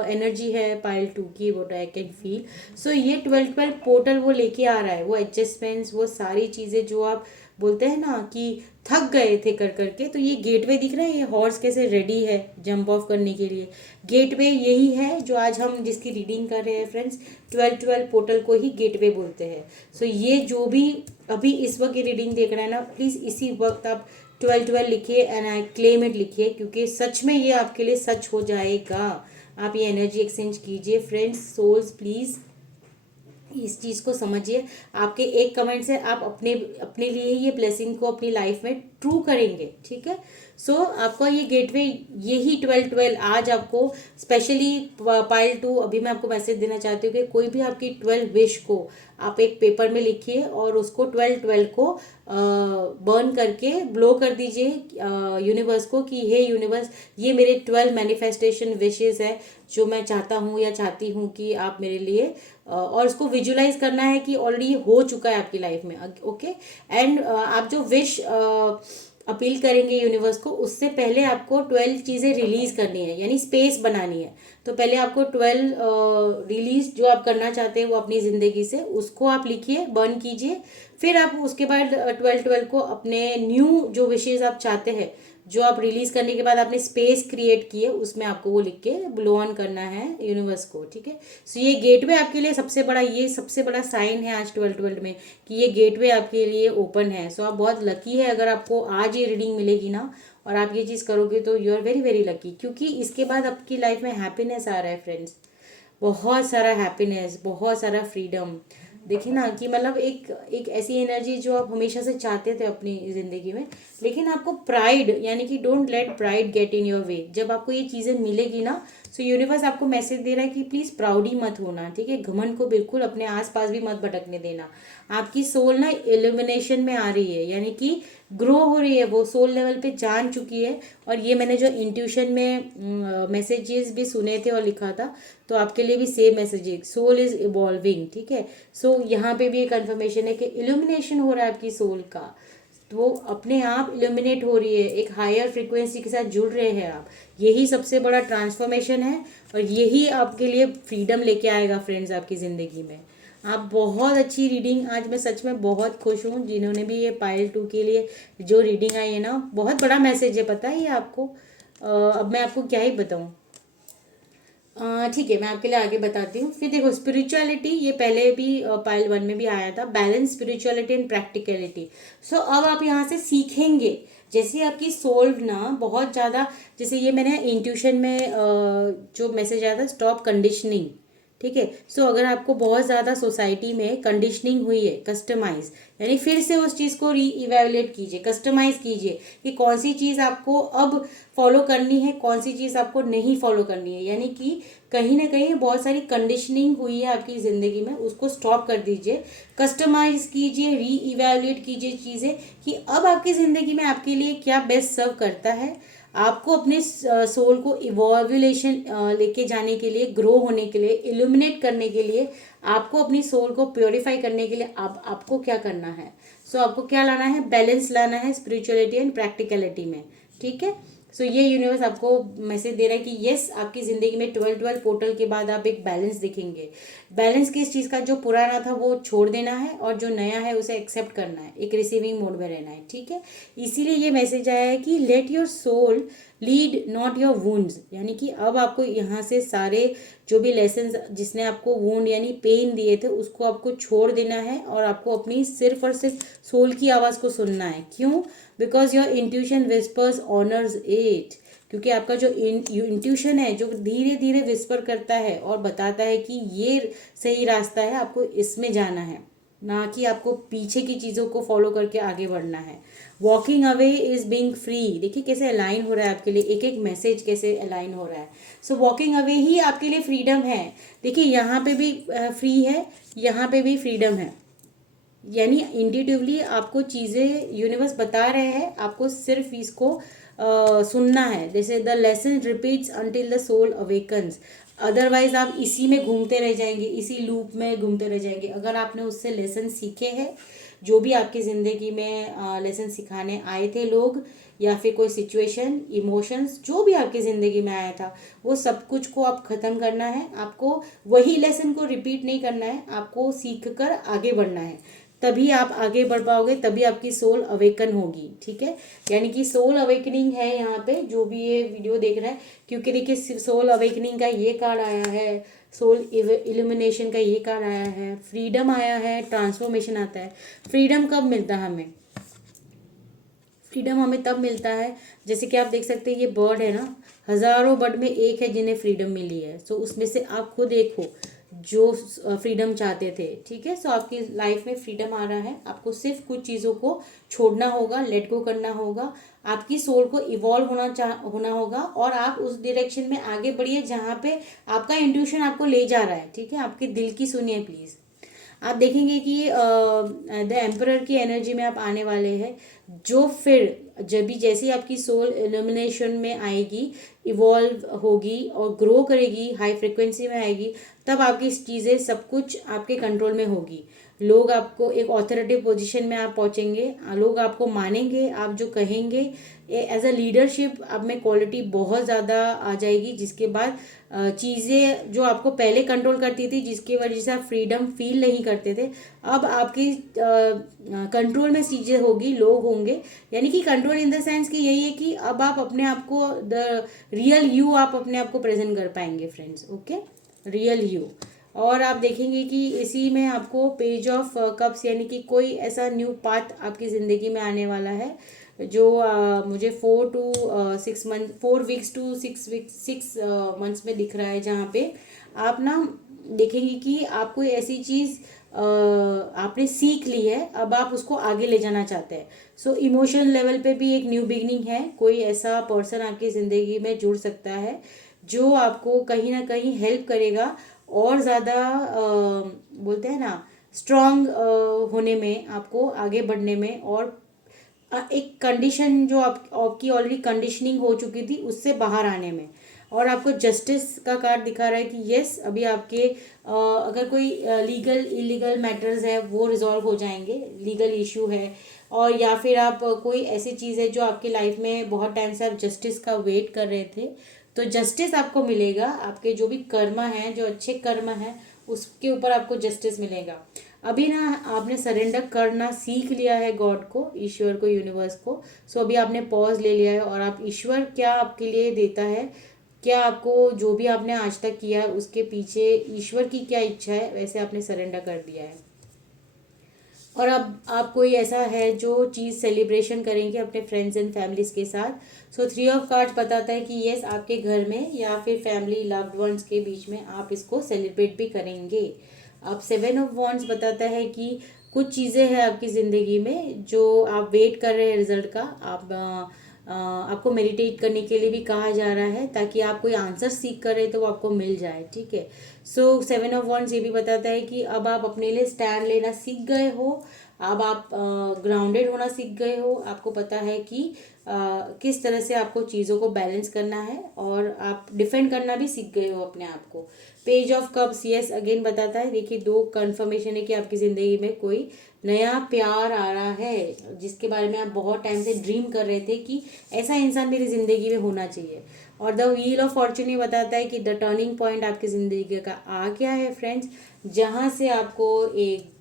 एनर्जी है पाइल 2 की, वो आई कैन फील। सो ये 12-12 पोर्टल वो लेके आ रहा है, वो एडजस्टमेंट्स, वो सारी चीज़ें जो आप बोलते हैं ना कि थक गए थे कर करके। तो ये गेटवे दिख रहा है, ये हॉर्स कैसे रेडी है जंप ऑफ करने के लिए। गेटवे यही है जो आज हम जिसकी रीडिंग कर रहे हैं फ्रेंड्स, 12-12 पोर्टल को ही गेटवे बोलते हैं। सो ये जो भी अभी इस वक्त ये रीडिंग देख रहा है ना, प्लीज़ इसी वक्त आप 12-12 लिखिए एंड आई क्लेम इट लिखिए, क्योंकि सच में ये आपके लिए सच हो जाएगा। आप ये एनर्जी एक्सचेंज कीजिए फ्रेंड्स, सोल्स प्लीज़ इस चीज़ को समझिए। आपके एक कमेंट से आप अपने अपने लिए ये ब्लेसिंग को अपनी लाइफ में ट्रू करेंगे। ठीक है, सो आपका ये गेटवे यही 12-12 आज आपको स्पेशली पाइल 2, अभी मैं आपको मैसेज देना चाहती हूँ कि कोई भी आपकी 12 विश को आप एक पेपर में लिखिए और उसको 12-12 को बर्न करके ब्लो कर दीजिए यूनिवर्स को कि हे यूनिवर्स, ये मेरे 12 मैनिफेस्टेशन विशेस है जो मैं चाहता हूँ या चाहती हूँ कि आप मेरे लिए और उसको विजुलाइज करना है कि ऑलरेडी हो चुका है आपकी लाइफ में। ओके, एंड आप जो विश अपील करेंगे यूनिवर्स को, उससे पहले आपको 12 चीज़ें रिलीज करनी है, यानी स्पेस बनानी है। तो पहले आपको 12 रिलीज जो आप करना चाहते हैं वो अपनी ज़िंदगी से, उसको आप लिखिए, बर्न कीजिए। फिर आप उसके बाद 12-12 को अपने न्यू जो विशेज़ आप चाहते हैं, जो आप रिलीज करने के बाद आपने स्पेस क्रिएट किए, उसमें आपको वो लिख के ब्लो ऑन करना है यूनिवर्स को। ठीक है, सो ये गेटवे आपके लिए सबसे बड़ा, ये सबसे बड़ा साइन है आज 12-12 में कि ये गेटवे आपके लिए ओपन है। सो आप बहुत लकी है अगर आपको आज ये रीडिंग मिलेगी ना और आप ये चीज़ करोगे तो you are very very lucky, क्योंकि इसके बाद आपकी लाइफ में हैप्पीनेस आ रहा है फ्रेंड्स, बहुत सारा हैप्पीनेस, बहुत सारा फ्रीडम। देखिए ना कि मतलब एक एक ऐसी एनर्जी जो आप हमेशा से चाहते थे अपनी ज़िंदगी में, लेकिन आपको प्राइड, यानी कि don't let pride get in your way. जब आपको ये चीज़ें मिलेगी ना, सो यूनिवर्स आपको मैसेज दे रहा है कि प्लीज़ प्राउडी मत होना, ठीक है, घमंड को बिल्कुल अपने आसपास भी मत भटकने देना। आपकी सोल ना इल्यूमिनेशन में आ रही है, यानी कि ग्रो हो रही है, वो सोल लेवल पे जान चुकी है। और ये मैंने जो इंट्यूशन में मैसेजेस भी सुने थे और लिखा था, तो आपके लिए भी सेम मैसेज है, सोल इज इवॉल्विंग, ठीक है। सो यहाँ पे भी एक कंफर्मेशन है कि इल्यूमिनेशन हो रहा है आपकी सोल का, तो वो अपने आप इल्यूमिनेट हो रही है, एक हायर फ्रिक्वेंसी के साथ जुड़ रहे हैं आप। यही सबसे बड़ा ट्रांसफॉर्मेशन है और यही आपके लिए फ्रीडम लेके आएगा फ्रेंड्स आपकी ज़िंदगी में। आप बहुत अच्छी रीडिंग, आज मैं सच में बहुत खुश हूँ जिन्होंने भी ये पायल 2 के लिए जो रीडिंग आई है ना, बहुत बड़ा मैसेज है, पता है ये आपको। अब मैं आपको क्या ही बताऊँ। ठीक है, मैं आपके लिए आगे बताती हूँ। फिर देखो स्पिरिचुअलिटी, ये पहले भी पाइल 1 में भी आया था, बैलेंस स्पिरिचुअलिटी एंड प्रैक्टिकलिटी। सो अब आप यहाँ से सीखेंगे, जैसे आपकी सोल ना बहुत ज़्यादा, जैसे ये मैंने इंट्यूशन में जो मैसेज आया था, स्टॉप कंडीशनिंग, ठीक है। सो अगर आपको बहुत ज़्यादा सोसाइटी में कंडीशनिंग हुई है, कस्टमाइज, यानी फिर से उस चीज़ को री इवेल्युएट कीजिए, कस्टमाइज कीजिए कि कौन सी चीज़ आपको अब फॉलो करनी है, कौन सी चीज़ आपको नहीं फॉलो करनी है। यानी कि कहीं ना कहीं बहुत सारी कंडीशनिंग हुई है आपकी ज़िंदगी में, उसको स्टॉप कर दीजिए, कस्टमाइज कीजिए, री इवेल्युएट कीजिए चीज़ें कि अब आपकी ज़िंदगी में आपके लिए क्या बेस्ट सर्व करता है। आपको अपने सोल को इवॉल्यूलेशन लेके जाने के लिए, ग्रो होने के लिए, इल्यूमिनेट करने के लिए, आपको अपनी सोल को प्योरीफाई करने के लिए आपको क्या करना है। सो आपको क्या लाना है, बैलेंस लाना है स्पिरिचुअलिटी एंड प्रैक्टिकलिटी में, ठीक है। सो ये यूनिवर्स आपको मैसेज दे रहा है कि यस, आपकी ज़िंदगी में 12 पोर्टल के बाद आप एक बैलेंस देखेंगे। बैलेंस किस चीज़ का, जो पुराना था वो छोड़ देना है और जो नया है उसे एक्सेप्ट करना है, एक रिसीविंग मोड में रहना है, ठीक है। इसीलिए ये मैसेज आया है कि let your soul lead not your wounds, यानी कि अब आपको यहाँ से सारे जो भी लेसन जिसने आपको वुंड यानी पेन दिए थे उसको आपको छोड़ देना है और आपको अपनी सिर्फ और सिर्फ सोल की आवाज़ को सुनना है। क्यों? Because your intuition whispers honours it, क्योंकि आपका जो इंट्यूशन है जो धीरे धीरे विस्पर करता है और बताता है कि ये सही रास्ता है, आपको इसमें जाना है, ना कि आपको पीछे की चीज़ों को फॉलो करके आगे बढ़ना है। Walking away is being free, देखिए कैसे अलाइन हो रहा है आपके लिए, एक एक मैसेज कैसे अलाइन हो रहा है। सो वॉकिंग अवे ही आपके लिए फ्रीडम है। देखिए यहाँ पे भी फ्री है, यहाँ पे भी फ्रीडम है, यानी इंट्यूटिवली आपको चीज़ें यूनिवर्स बता रहे हैं, आपको सिर्फ इसको सुनना है। जैसे the lesson repeats until the soul awakens, otherwise आप इसी में घूमते रह जाएंगे, इसी लूप में घूमते रह जाएंगे। अगर आपने उससे लेसन सीखे हैं, जो भी आपकी ज़िंदगी में लेसन सिखाने आए थे लोग, या फिर कोई सिचुएशन, इमोशंस, जो भी आपकी ज़िंदगी में आया था, वो सब कुछ को आप ख़त्म करना है। आपको वही लेसन को रिपीट नहीं करना है, आपको सीख कर आगे बढ़ना है, तभी आप आगे बढ़ पाओगे, तभी आपकी सोल अवेकन होगी, ठीक है। यानी कि सोल अवेकनिंग है यहाँ पे, जो भी ये वीडियो देख रहा है, क्योंकि देखिए सोल अवेकनिंग का ये कार्ड आया है, सोल इल्यूमिनेशन का ये कार्ड आया है, फ्रीडम आया है, ट्रांसफॉर्मेशन आता है। फ्रीडम कब मिलता है हमें? फ्रीडम हमें तब मिलता है, जैसे कि आप देख सकते हैं ये बर्ड है ना, हज़ारों बर्ड में एक है जिन्हें फ्रीडम मिली है। सो उसमें से आप खुद एक हो जो फ्रीडम चाहते थे, ठीक है। सो आपकी लाइफ में फ्रीडम आ रहा है, आपको सिर्फ कुछ चीज़ों को छोड़ना होगा, लेट गो करना होगा, आपकी सोल को इवॉल्व होना होगा और आप उस डायरेक्शन में आगे बढ़िए जहाँ पे आपका इंट्यूशन आपको ले जा रहा है, ठीक है। आपके दिल की सुनिए प्लीज़। आप देखेंगे कि द एम्परर की एनर्जी में आप आने वाले हैं, जो फिर जब भी जैसे ही आपकी सोल इल्यूमिनेशन में आएगी, इवॉल्व होगी और ग्रो करेगी, हाई फ्रिक्वेंसी में आएगी, तब आपकी चीज़ें सब कुछ आपके कंट्रोल में होगी। लोग आपको एक ऑथोरिटी पोजीशन में आप पहुंचेंगे, लोग आपको मानेंगे, आप जो कहेंगे एज अ लीडरशिप आप में क्वालिटी बहुत ज़्यादा आ जाएगी, जिसके बाद चीज़ें जो आपको पहले कंट्रोल करती थी, जिसकी वजह से आप फ्रीडम फील नहीं करते थे, अब आपकी कंट्रोल में चीज़ें होगी, लोग होंगे। यानी कि कंट्रोल इन द सेंस कि यही है कि अब आप अपने आप को, द रियल यू आप अपने आप को प्रेजेंट कर पाएंगे फ्रेंड्स, ओके, रियल यू। और आप देखेंगे कि इसी में आपको पेज ऑफ कप्स, यानी कि कोई ऐसा न्यू पाथ आपकी ज़िंदगी में आने वाला है, जो मुझे 4 वीक्स टू 6 मंथ्स में दिख रहा है, जहाँ पे आप ना देखेंगे कि आपको ऐसी चीज़ आपने सीख ली है, अब आप उसको आगे ले जाना चाहते हैं। सो इमोशनल लेवल पे भी एक न्यू बिगनिंग है, कोई ऐसा पर्सन आपकी ज़िंदगी में जुड़ सकता है जो आपको कहीं ना कहीं हेल्प करेगा और ज़्यादा बोलते हैं ना स्ट्रांग होने में, आपको आगे बढ़ने में, और एक कंडीशन जो आपकी ऑलरेडी कंडीशनिंग हो चुकी थी उससे बाहर आने में। और आपको जस्टिस का कार्ड दिखा रहा है कि यस अभी आपके अगर कोई लीगल इलीगल मैटर्स है वो रिजॉल्व हो जाएंगे, लीगल इशू है, और या फिर आप कोई ऐसी चीज़ है जो आपके लाइफ में बहुत टाइम से आप जस्टिस का वेट कर रहे थे, तो जस्टिस आपको मिलेगा। आपके जो भी कर्म हैं, जो अच्छे कर्म हैं, उसके ऊपर आपको जस्टिस मिलेगा। अभी ना आपने सरेंडर करना सीख लिया है गॉड को, ईश्वर को, यूनिवर्स को। सो अभी आपने पॉज ले लिया है और आप ईश्वर क्या आपके लिए देता है, क्या आपको जो भी आपने आज तक किया है उसके पीछे ईश्वर की क्या इच्छा है, वैसे आपने सरेंडर कर दिया है। और अब आप कोई ऐसा है जो चीज़ सेलिब्रेशन करेंगे अपने फ्रेंड्स एंड फैमिलीज के साथ। सो 3 ऑफ कार्ड्स बताता है कि यस आपके घर में या फिर फैमिली लव्ड वंस के बीच में आप इसको सेलिब्रेट भी करेंगे। अब 7 ऑफ वॉन्ड्स बताता है कि कुछ चीज़ें हैं आपकी ज़िंदगी में जो आप वेट कर रहे हैं रिजल्ट का। आपको मेडिटेट करने के लिए भी कहा जा रहा है ताकि आप कोई आंसर सीख कर रहे तो वो आपको मिल जाए, ठीक है। सो 7 ऑफ वॉन्ड्स ये भी बताता है कि अब आप अपने लिए स्टैंड लेना सीख गए हो, अब आप ग्राउंडेड होना सीख गए हो, आपको पता है कि किस तरह से आपको चीज़ों को बैलेंस करना है, और आप डिफेंड करना भी सीख गए हो अपने आप को। Page of cups yes again बताता है, देखिए 2 कन्फर्मेशन है कि आपकी ज़िंदगी में कोई नया प्यार आ रहा है जिसके बारे में आप बहुत टाइम से ड्रीम कर रहे थे कि ऐसा इंसान मेरी ज़िंदगी में होना चाहिए। और द व्हील ऑफ फॉर्चून ये बताता है कि द टर्निंग पॉइंट आपकी ज़िंदगी का आ गया है फ्रेंड्स, जहाँ से आपको एक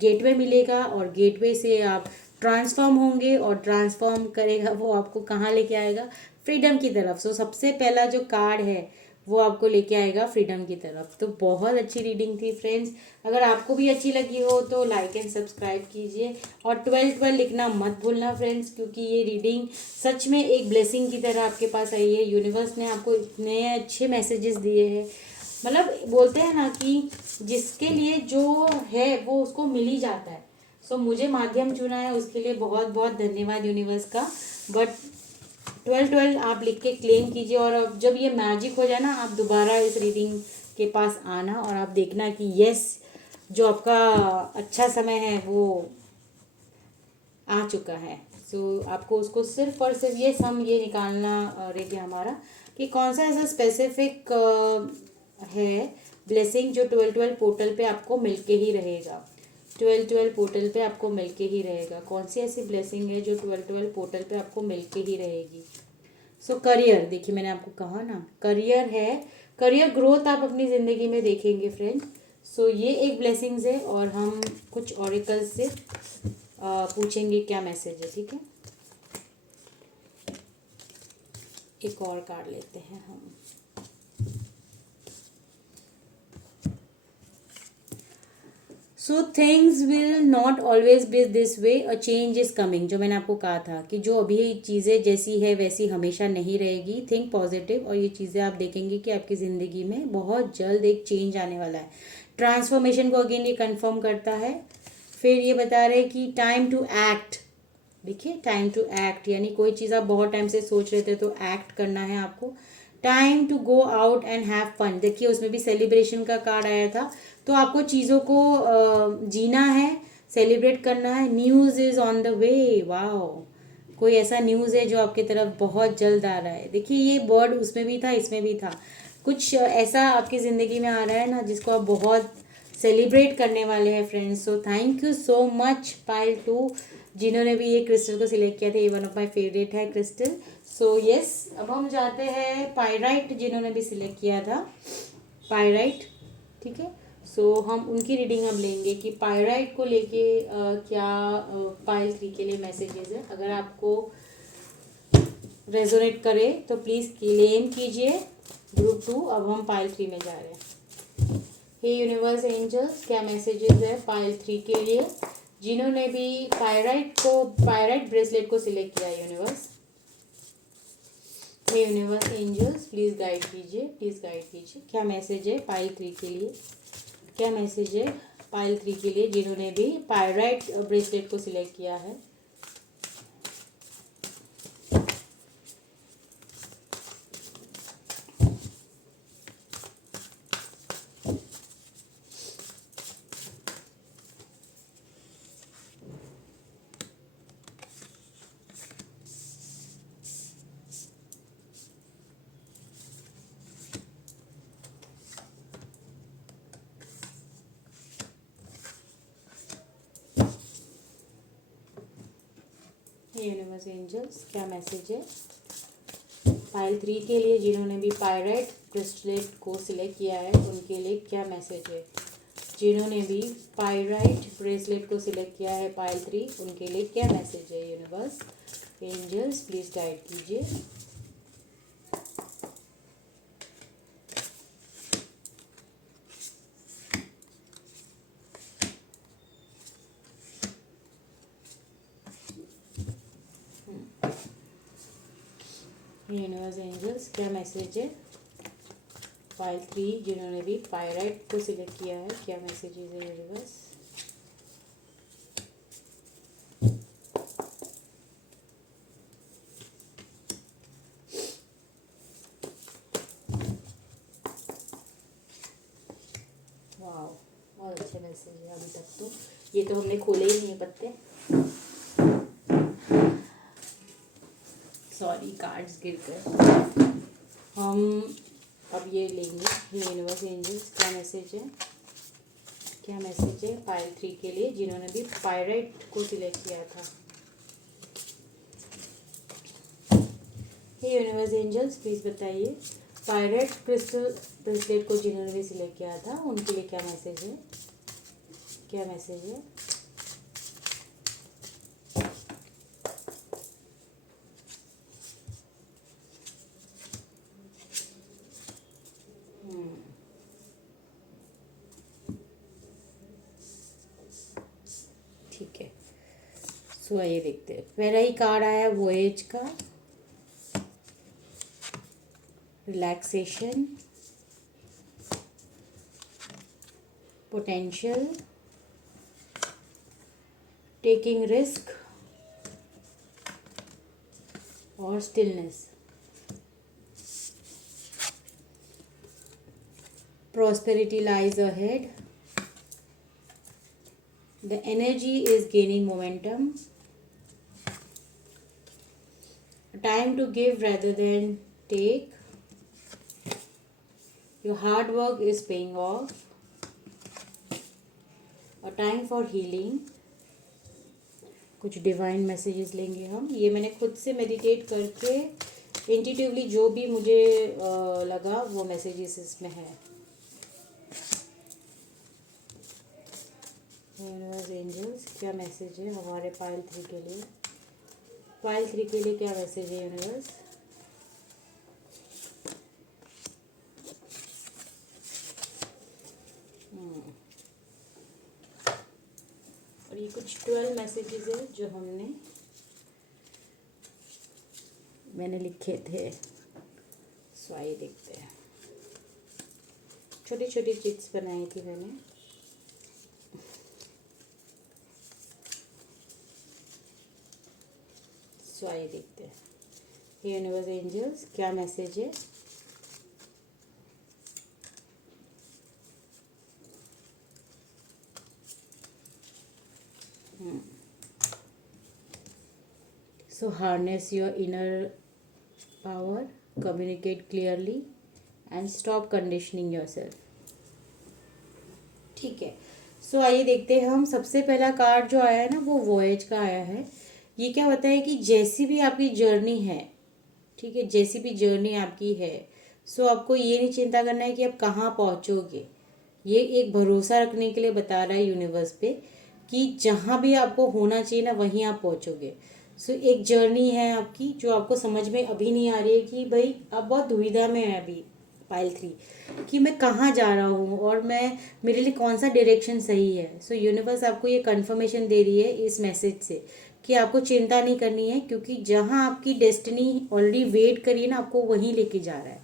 गेटवे मिलेगा और गेटवे से आप ट्रांसफॉर्म होंगे, और ट्रांसफॉर्म करेगा वो आपको कहाँ लेके आएगा, फ्रीडम की तरफ। सो सबसे पहला जो कार्ड है वो आपको लेके आएगा फ्रीडम की तरफ। तो बहुत अच्छी रीडिंग थी फ्रेंड्स, अगर आपको भी अच्छी लगी हो तो लाइक एंड सब्सक्राइब कीजिए, और 12 लिखना मत भूलना फ्रेंड्स, क्योंकि ये रीडिंग सच में एक ब्लेसिंग की तरह आपके पास आई है। यूनिवर्स ने आपको इतने अच्छे मैसेजेस दिए हैं, मतलब बोलते हैं ना कि जिसके लिए जो है वो उसको मिल ही जाता है। सो मुझे माध्यम चुना है उसके लिए बहुत बहुत धन्यवाद यूनिवर्स का। बट 12 आप लिख के क्लेम कीजिए, और अब जब ये मैजिक हो जाए ना आप दोबारा इस रीडिंग के पास आना और आप देखना कि यस जो आपका अच्छा समय है वो आ चुका है। सो आपको उसको सिर्फ और सिर्फ ये सम ये निकालना रहेगा हमारा कि कौन सा ऐसा स्पेसिफिक है ब्लेसिंग जो 12 पोर्टल पे आपको मिलके ही रहेगा। 12 पोर्टल पे आपको मिलके ही रहेगा, कौन सी ऐसी ब्लेसिंग है जो 12 पोर्टल पे आपको मिलके ही रहेगी। सो करियर, देखिए मैंने आपको कहा ना करियर है, करियर ग्रोथ आप अपनी ज़िंदगी में देखेंगे फ्रेंड्स। सो ये एक ब्लेसिंग्स है, और हम कुछ ऑरिकल्स से पूछेंगे क्या मैसेज है, ठीक है। एक और कार्ड लेते हैं हम। So things will not always be this way, a change is coming. जो मैंने आपको कहा था कि जो अभी चीज़ें जैसी है वैसी हमेशा नहीं रहेगी, थिंक पॉजिटिव, और ये चीज़ें आप देखेंगे कि आपकी ज़िंदगी में बहुत जल्द एक चेंज आने वाला है। ट्रांसफॉर्मेशन को अगेन ये कंफर्म करता है। फिर ये बता रहे हैं कि टाइम टू एक्ट, देखिए टाइम टू एक्ट यानी कोई चीज़ आप बहुत टाइम से सोच रहे थे तो एक्ट करना है आपको। Time to go out and have fun, देखिए उसमें भी सेलिब्रेशन का कार्ड आया था, तो आपको चीज़ों को जीना है, सेलिब्रेट करना है। News is on the way, wow, कोई ऐसा न्यूज़ है जो आपकी तरफ बहुत जल्द आ रहा है। देखिए ये वर्ड उसमें भी था इसमें भी था, कुछ ऐसा आपकी ज़िंदगी में आ रहा है ना जिसको आप बहुत सेलिब्रेट करने वाले हैं friends. So thank you so much pile 2 जिन्होंने भी ये क्रिस्टल को सिलेक्ट किया था, ये वन ऑफ माय फेवरेट है क्रिस्टल। सो यस अब हम जाते हैं पायराइट जिन्होंने भी सिलेक्ट किया था, पायराइट, ठीक है। सो हम उनकी रीडिंग अब लेंगे कि पायराइट को लेके क्या पाइल 3 के लिए मैसेजेस है। अगर आपको रेजोनेट करे तो प्लीज़ क्लेम कीजिए ग्रुप 2। अब हम पाइल 3 में जा रहे हैं। हे यूनिवर्स एंजल्स, क्या मैसेजेस है पाइल 3 के लिए जिन्होंने भी पायराइट ब्रेसलेट को सिलेक्ट किया यूनिवर्स। हे यूनिवर्स एंजल्स प्लीज़ गाइड कीजिए, प्लीज़ गाइड कीजिए, क्या मैसेज है पाइल 3 के लिए, क्या मैसेज है पाइल 3 के लिए जिन्होंने भी पायराइट ब्रेसलेट को सिलेक्ट किया है। यूनिवर्स एंजल्स क्या मैसेज है पाइल 3 के लिए, जिन्होंने भी पायराइट ब्रेसलेट को सिलेक्ट किया है उनके लिए क्या मैसेज है। जिन्होंने भी पायराइट ब्रेसलेट को सिलेक्ट किया है पाइल 3 उनके लिए क्या मैसेज है यूनिवर्स एंजल्स, प्लीज़ गाइड कीजिए। यूनिवर्स एंजल्स क्या मैसेज है फाइल 3 जिन्होंने भी पायराइट को सिलेक्ट किया है, क्या मैसेजेस है यूनिवर्स। वाह बहुत अच्छे मैसेज है अभी तक तो, ये तो हमने खोले ही नहीं पत्ते, सॉरी कार्ड्स गिर गए। हम अब ये लेंगे यूनिवर्स एंजल्स क्या मैसेज है, क्या मैसेज है पाइल 3 के लिए जिन्होंने भी पायराइट को सिलेक्ट किया था। हे यूनिवर्स एंजल्स प्लीज़ बताइए पायराइट क्रिस्टल ब्रेसलेट को जिन्होंने भी सिलेक्ट किया था उनके लिए क्या मैसेज है, क्या मैसेज है। ठीक है, सो आइए देखते हैं। पहला ही कार्ड आया वोएज का, रिलैक्सेशन, पोटेंशियल, टेकिंग रिस्क और stillness. Prosperity lies ahead. The energy is gaining momentum. Time to give rather than take. Your hard work is paying off. A time for healing. कुछ divine messages लेंगे हम, ये मैंने खुद से meditate करके intuitively जो भी मुझे लगा वो मैसेजेस इसमें है। यूनिवर्स एंजल्स क्या मैसेज है हमारे पाइल 3 के लिए, पाइल 3 के लिए क्या मैसेज है यूनिवर्स। और ये कुछ 12 मैसेजेस है जो मैंने लिखे थे, सो आइए देखते हैं। छोटी छोटी चिट्स बनाई थी मैंने। सो आइए देखते हैं यूनिवर्स एंजल्स क्या मैसेज है। So harness your inner power, communicate clearly and stop conditioning yourself. ठीक है, सो आइए देखते हैं हम। सबसे पहला कार्ड जो आया है ना वो वॉयज का आया है। ये क्या होता है कि जैसी भी आपकी जर्नी है, ठीक है, जैसी भी जर्नी आपकी है, सो आपको ये नहीं चिंता करना है कि आप कहाँ पहुँचोगे। ये एक भरोसा रखने के लिए बता रहा है यूनिवर्स पे कि जहाँ भी आपको होना चाहिए ना वहीं आप पहुँचोगे। सो एक जर्नी है आपकी जो आपको समझ में अभी नहीं आ रही है कि भाई आप बहुत दुविधा में है अभी पाइल 3 कि मैं कहाँ जा रहा हूँ और मेरे लिए कौन सा डायरेक्शन सही है। सो यूनिवर्स आपको ये कंफर्मेशन दे रही है इस मैसेज से कि आपको चिंता नहीं करनी है, क्योंकि जहाँ आपकी डेस्टिनी ऑलरेडी वेट करी है ना आपको वहीं लेके जा रहा है।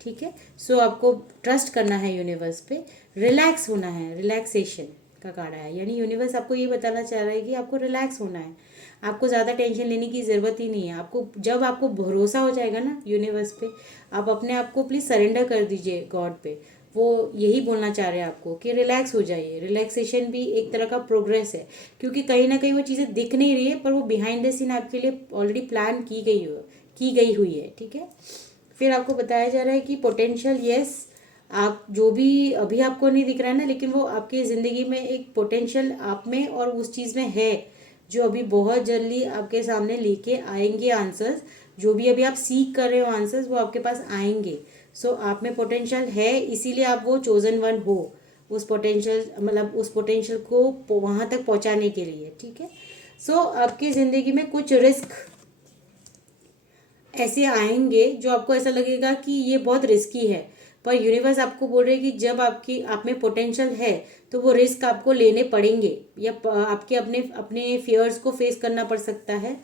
ठीक है, सो आपको ट्रस्ट करना है यूनिवर्स पे, रिलैक्स होना है, रिलैक्सेशन का कार्ड है, यानी यूनिवर्स आपको ये बताना चाह रहा है कि आपको रिलैक्स होना है, आपको ज़्यादा टेंशन लेने की ज़रूरत ही नहीं है। आपको जब आपको भरोसा हो जाएगा ना यूनिवर्स पे, आप अपने आप को प्लीज़ सरेंडर कर दीजिए गॉड पे। वो यही बोलना चाह रहे हैं आपको कि रिलैक्स हो जाइए। रिलैक्सेशन भी एक तरह का प्रोग्रेस है, क्योंकि कहीं ना कहीं वो चीज़ें दिख नहीं रही है पर वो बिहाइंड द सीन आपके लिए ऑलरेडी प्लान की गई हुई है। ठीक है, फिर आपको बताया जा रहा है कि पोटेंशियल, यस, आप जो भी अभी आपको नहीं दिख रहा है ना, लेकिन वो आपकी ज़िंदगी में एक पोटेंशियल आप में और उस चीज़ में है जो अभी बहुत जल्दी आपके सामने लेके आएंगे आंसर्स। जो भी अभी आप सीख कर रहे हो आंसर्स, वो आपके पास आएंगे। सो आप में पोटेंशियल है, इसीलिए आप वो चोजन वन हो उस पोटेंशियल, मतलब उस पोटेंशियल को वहाँ तक पहुँचाने के लिए, ठीक है। सो आपकी ज़िंदगी में कुछ रिस्क ऐसे आएंगे जो आपको ऐसा लगेगा कि ये बहुत रिस्की है, पर यूनिवर्स आपको बोल रहे हैं कि जब आप में पोटेंशियल है तो वो रिस्क आपको लेने पड़ेंगे, या आपके अपने अपने फियर्स को फेस करना पड़ सकता है,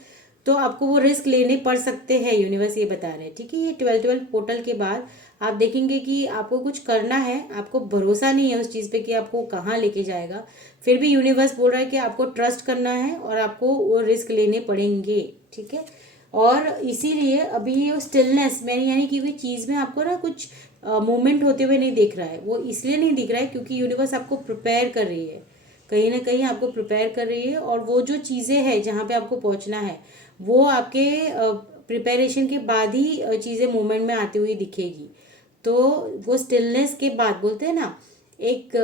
तो आपको वो रिस्क लेने पड़ सकते हैं, यूनिवर्स ये बता रहे हैं, ठीक है। ये 12 पोर्टल के बाद आप देखेंगे कि आपको कुछ करना है, आपको भरोसा नहीं है उस चीज़ पे कि आपको कहाँ लेके जाएगा, फिर भी यूनिवर्स बोल रहा है कि आपको ट्रस्ट करना है और आपको वो रिस्क लेने पड़ेंगे, ठीक है। और इसीलिए अभी ये स्टिलनेस में, यानी कि कोई चीज़ में आपको ना कुछ मूवमेंट होते हुए नहीं दिख रहा है, वो इसलिए नहीं दिख रहा है क्योंकि यूनिवर्स आपको प्रिपेयर कर रही है, कहीं ना कहीं आपको प्रिपेयर कर रही है। और वो जो चीज़ें हैं जहाँ पे आपको पहुँचना है, वो आपके प्रिपरेशन के बाद ही चीज़ें मूवमेंट में आती हुई दिखेगी। तो वो स्टिलनेस के बाद, बोलते हैं ना, एक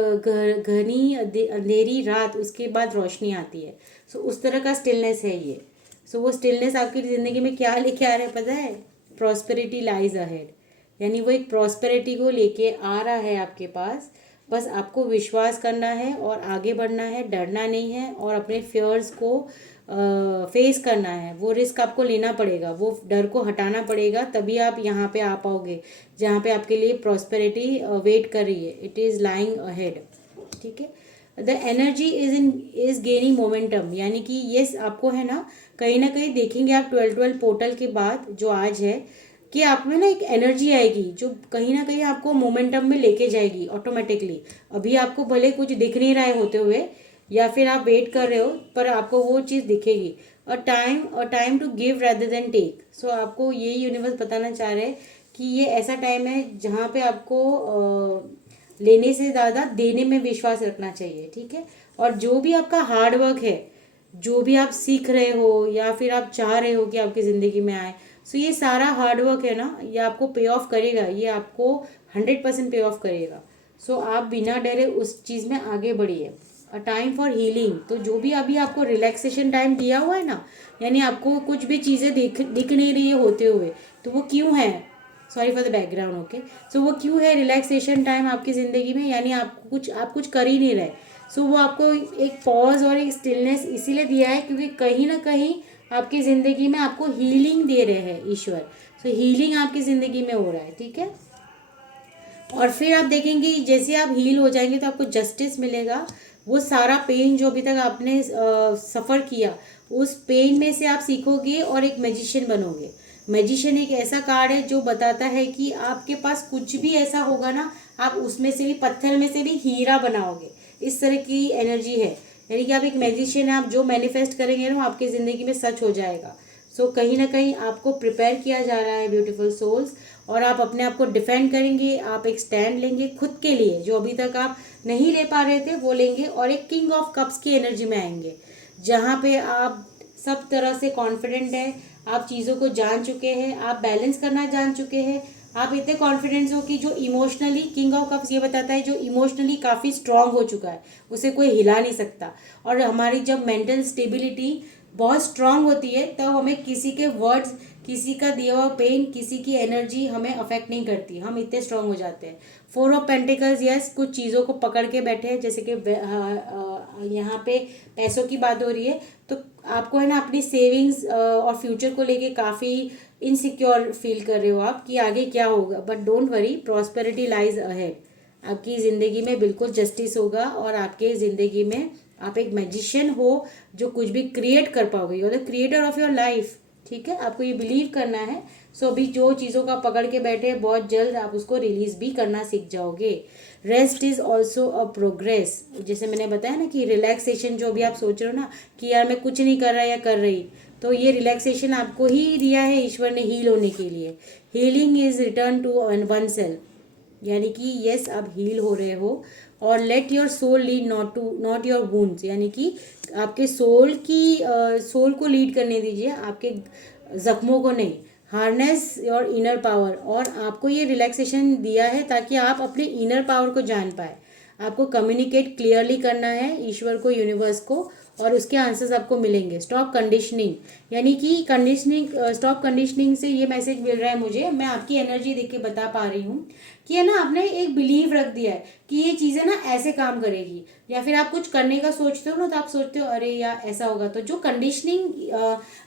घनी अंधेरी रात, उसके बाद रोशनी आती है। सो उस तरह का स्टिलनेस है ये। सो वो स्टिलनेस आपकी ज़िंदगी में क्या लेके आ रहा है पता है? प्रॉस्पेरिटी लाइज अहेड, यानी वो एक प्रॉस्पेरिटी को लेके आ रहा है आपके पास। बस आपको विश्वास करना है और आगे बढ़ना है, डरना नहीं है, और अपने फियर्स को फेस करना है। वो रिस्क आपको लेना पड़ेगा, वो डर को हटाना पड़ेगा, तभी आप यहाँ पे आ पाओगे जहाँ पे आपके लिए प्रॉस्पेरिटी वेट कर रही है। इट इज़ लाइंग अहेड, ठीक है। The energy is gaining momentum, यानी कि यस आपको है ना कहीं देखेंगे आप 12 पोर्टल के बाद जो आज है, कि आप में ना एक एनर्जी आएगी जो कहीं ना कहीं आपको मोमेंटम में लेके जाएगी ऑटोमेटिकली। अभी आपको भले कुछ दिख नहीं रहा है होते हुए, या फिर आप वेट कर रहे हो, पर आपको वो चीज़ दिखेगी। A time to give rather than take. So आपको ये यूनिवर्स बताना चाह रहे हैं कि ये ऐसा टाइम है जहाँ पे आपको लेने से ज़्यादा देने में विश्वास रखना चाहिए, ठीक है। और जो भी आपका हार्ड वर्क है, जो भी आप सीख रहे हो या फिर आप चाह रहे हो कि आपकी ज़िंदगी में आए, सो ये सारा हार्ड वर्क है ना, ये आपको पे ऑफ करेगा, ये आपको 100% पे ऑफ करेगा। सो आप बिना डरे उस चीज़ में आगे बढ़िए। अ टाइम फॉर हीलिंग, तो जो भी अभी आपको रिलैक्सेशन टाइम दिया हुआ है ना, यानी आपको कुछ भी चीज़ें दिख नहीं रही है होते हुए, तो वो क्यों है? Sorry for the background, okay. So वो क्यों है रिलैक्सेशन टाइम आपकी ज़िंदगी में? यानी आप कुछ कर ही नहीं रहे। सो वो आपको एक पॉज और एक स्टिलनेस इसीलिए दिया है क्योंकि कहीं ना कहीं आपकी ज़िंदगी में आपको हीलिंग दे रहे हैं ईश्वर। सो हीलिंग आपकी ज़िंदगी में हो रहा है, ठीक है। और फिर आप देखेंगे जैसे आप हील हो जाएंगे तो आपको जस्टिस मिलेगा। वो सारा पेन जो अभी तक आपने सफ़र किया, उस पेन में से आप सीखोगे और एक मैजिशियन बनोगे। मैजिशियन एक ऐसा कार्ड है जो बताता है कि आपके पास कुछ भी ऐसा होगा ना, आप उसमें से भी, पत्थर में से भी हीरा बनाओगे। इस तरह की एनर्जी है, यानी कि आप एक मैजिशियन है, आप जो मैनिफेस्ट करेंगे ना वो आपकी ज़िंदगी में सच हो जाएगा। सो कहीं ना कहीं आपको प्रिपेयर किया जा रहा है ब्यूटीफुल सोल्स, और आप अपने आप को डिफेंड करेंगे, आप एक स्टैंड लेंगे खुद के लिए, जो अभी तक आप नहीं ले पा रहे थे वो लेंगे, और एक किंग ऑफ कप्स की एनर्जी में आएंगे जहाँ पे आप सब तरह से कॉन्फिडेंट है, आप चीज़ों को जान चुके हैं, आप बैलेंस करना जान चुके हैं, आप इतने कॉन्फिडेंस हो कि जो इमोशनली, किंग ऑफ कप्स ये बताता है जो इमोशनली काफ़ी स्ट्रांग हो चुका है, उसे कोई हिला नहीं सकता। और हमारी जब मेंटल स्टेबिलिटी बहुत स्ट्रांग होती है तब हमें किसी के वर्ड्स, किसी का दिया हुआ पेन, किसी की एनर्जी हमें अफेक्ट नहीं करती, हम इतने स्ट्रांग हो जाते हैं। 4 ऑफ पेंटिकल्स, यस, कुछ चीज़ों को पकड़ के बैठे हैं, जैसे कि यहाँ पे पैसों की बात हो रही है, तो आपको है ना अपनी सेविंग्स और फ्यूचर को लेके काफ़ी इनसिक्योर फील कर रहे हो आप कि आगे क्या होगा, but don't worry, prosperity lies ahead. आपकी ज़िंदगी में बिल्कुल जस्टिस होगा, और आपके ज़िंदगी में आप एक मैजिशियन हो जो कुछ भी क्रिएट कर पाओगे, you are the creator of your life, ठीक है। आपको ये बिलीव करना है। सो अभी जो चीज़ों का पकड़ के बैठे हैं, बहुत जल्द आप उसको रिलीज भी करना सीख जाओगे। Rest is also a progress, जैसे मैंने बताया ना कि रिलैक्सेशन जो भी आप सोच रहे हो ना कि यार मैं कुछ नहीं कर रहा या कर रही, तो ये रिलैक्सेशन आपको ही दिया है ईश्वर ने हील होने के लिए। Healing is return to oneself, यानी कि यस आप हील हो रहे हो। और let your soul lead, not your wounds, यानी कि आपके सोल को लीड करने दीजिए, आपके जख्मों को नहीं। हार्नेस योर इनर पावर, और आपको ये रिलैक्सेशन दिया है ताकि आप अपने इनर पावर को जान पाए। आपको कम्युनिकेट क्लियरली करना है ईश्वर को, यूनिवर्स को, और उसके आंसर्स आपको मिलेंगे। स्टॉप कंडीशनिंग, यानी कि कंडीशनिंग, स्टॉप कंडीशनिंग से ये मैसेज मिल रहा है मुझे, मैं आपकी एनर्जी देख के बता पा रही हूँ कि है ना, आपने एक बिलीव रख दिया है कि ये चीज़ें ना ऐसे काम करेगी, या फिर आप कुछ करने का सोचते हो ना तो आप सोचते हो अरे यार ऐसा होगा। तो जो कंडीशनिंग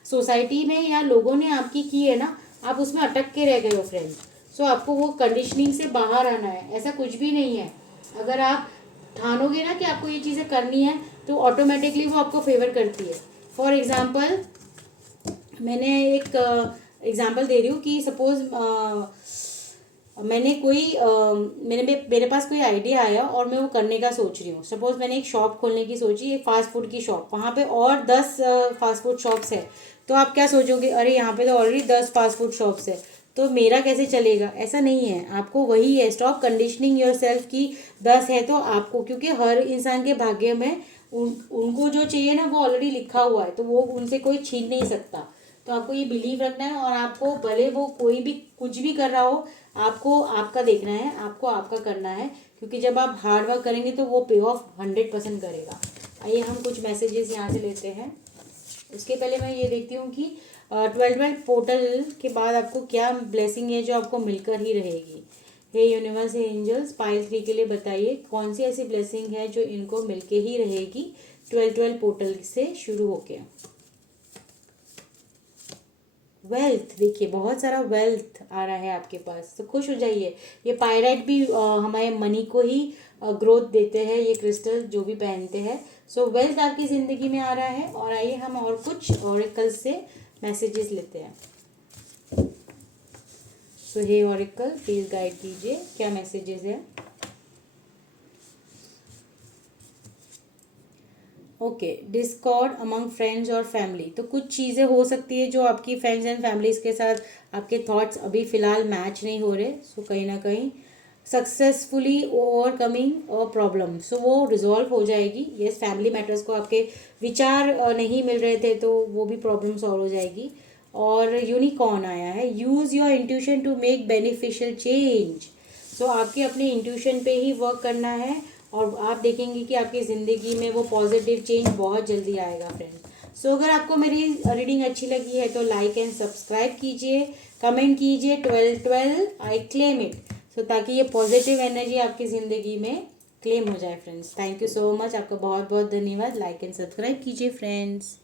सोसाइटी में या लोगों ने आपकी की है ना, आप उसमें अटक के रह गए हो फ्रेंड। सो आपको वो कंडीशनिंग से बाहर आना है, ऐसा कुछ भी नहीं है। अगर आप ठानोगे ना कि आपको ये चीज़ें करनी है तो ऑटोमेटिकली वो आपको फेवर करती है। फॉर एग्जाम्पल, मैंने एक एग्जाम्पल दे रही हूँ कि सपोज मैंने कोई मेरे पास कोई आइडिया आया और मैं वो करने का सोच रही हूँ। सपोज मैंने एक शॉप खोलने की सोची, एक फास्ट फूड की शॉप, वहाँ पे और 10 फास्ट फूड शॉप्स है। तो आप क्या सोचोगे, अरे यहाँ पे तो ऑलरेडी 10 फास्ट फूड शॉप्स है तो मेरा कैसे चलेगा। ऐसा नहीं है, आपको वही है। स्टॉप कंडीशनिंग योर सेल्फ की 10 है तो आपको, क्योंकि हर इंसान के भाग्य में उनको जो चाहिए ना वो ऑलरेडी लिखा हुआ है, तो वो उनसे कोई छीन नहीं सकता। तो आपको ये बिलीव रखना है, और आपको भले वो कोई भी कुछ भी कर रहा हो, आपको आपका देखना है, आपको आपका करना है, क्योंकि जब आप हार्ड वर्क करेंगे तो वो पे ऑफ 100% करेगा। आइए हम कुछ मैसेजेस यहाँ से लेते हैं। उसके पहले मैं ये देखती हूँ कि 12 पोर्टल के बाद आपको क्या ब्लेसिंग है जो आपको मिलकर ही रहेगी। हे यूनिवर्स, हे एंजल्स, पाइल 3 के लिए बताइए कौन सी ऐसी ब्लेसिंग है जो इनको मिलके ही रहेगी 12 पोर्टल से शुरू होके। वेल्थ, देखिए बहुत सारा वेल्थ आ रहा है आपके पास, तो खुश हो जाइए। ये पायराइट भी हमारे मनी को ही ग्रोथ देते हैं, ये क्रिस्टल जो भी पहनते हैं। सो वेल्थ आपकी ज़िंदगी में आ रहा है। और आइए हम और कुछ ऑरिकल से मैसेजेस लेते हैं। सो हे ऑरिकल, प्लीज गाइड कीजिए क्या मैसेजेस है। ओके, डिस्कॉर्ड अमंग फ्रेंड्स और फैमिली, तो कुछ चीज़ें हो सकती है जो आपकी फ्रेंड्स एंड फैमिलीज के साथ आपके थॉट्स अभी फ़िलहाल मैच नहीं हो रहे। सो कहीं ना कहीं सक्सेसफुली ओवरकमिंग अ प्रॉब्लम, सो वो रिजॉल्व हो जाएगी। यस, फैमिली मैटर्स को आपके विचार नहीं मिल रहे थे तो वो भी प्रॉब्लम सॉल्व हो जाएगी। और यूनिकॉर्न आया है, use your intuition to make beneficial change. So आपके अपने इंट्यूशन पे ही वर्क करना है, और आप देखेंगे कि आपकी ज़िंदगी में वो पॉजिटिव चेंज बहुत जल्दी आएगा फ्रेंड। सो अगर आपको मेरी रीडिंग अच्छी लगी है तो लाइक एंड सब्सक्राइब कीजिए, कमेंट कीजिए 12 आई क्लेम इट, सो ताकि ये पॉजिटिव एनर्जी आपकी ज़िंदगी में क्लेम हो जाए friends. Thank you so much, आपका बहुत बहुत धन्यवाद। लाइक एंड सब्सक्राइब कीजिए फ्रेंड्स।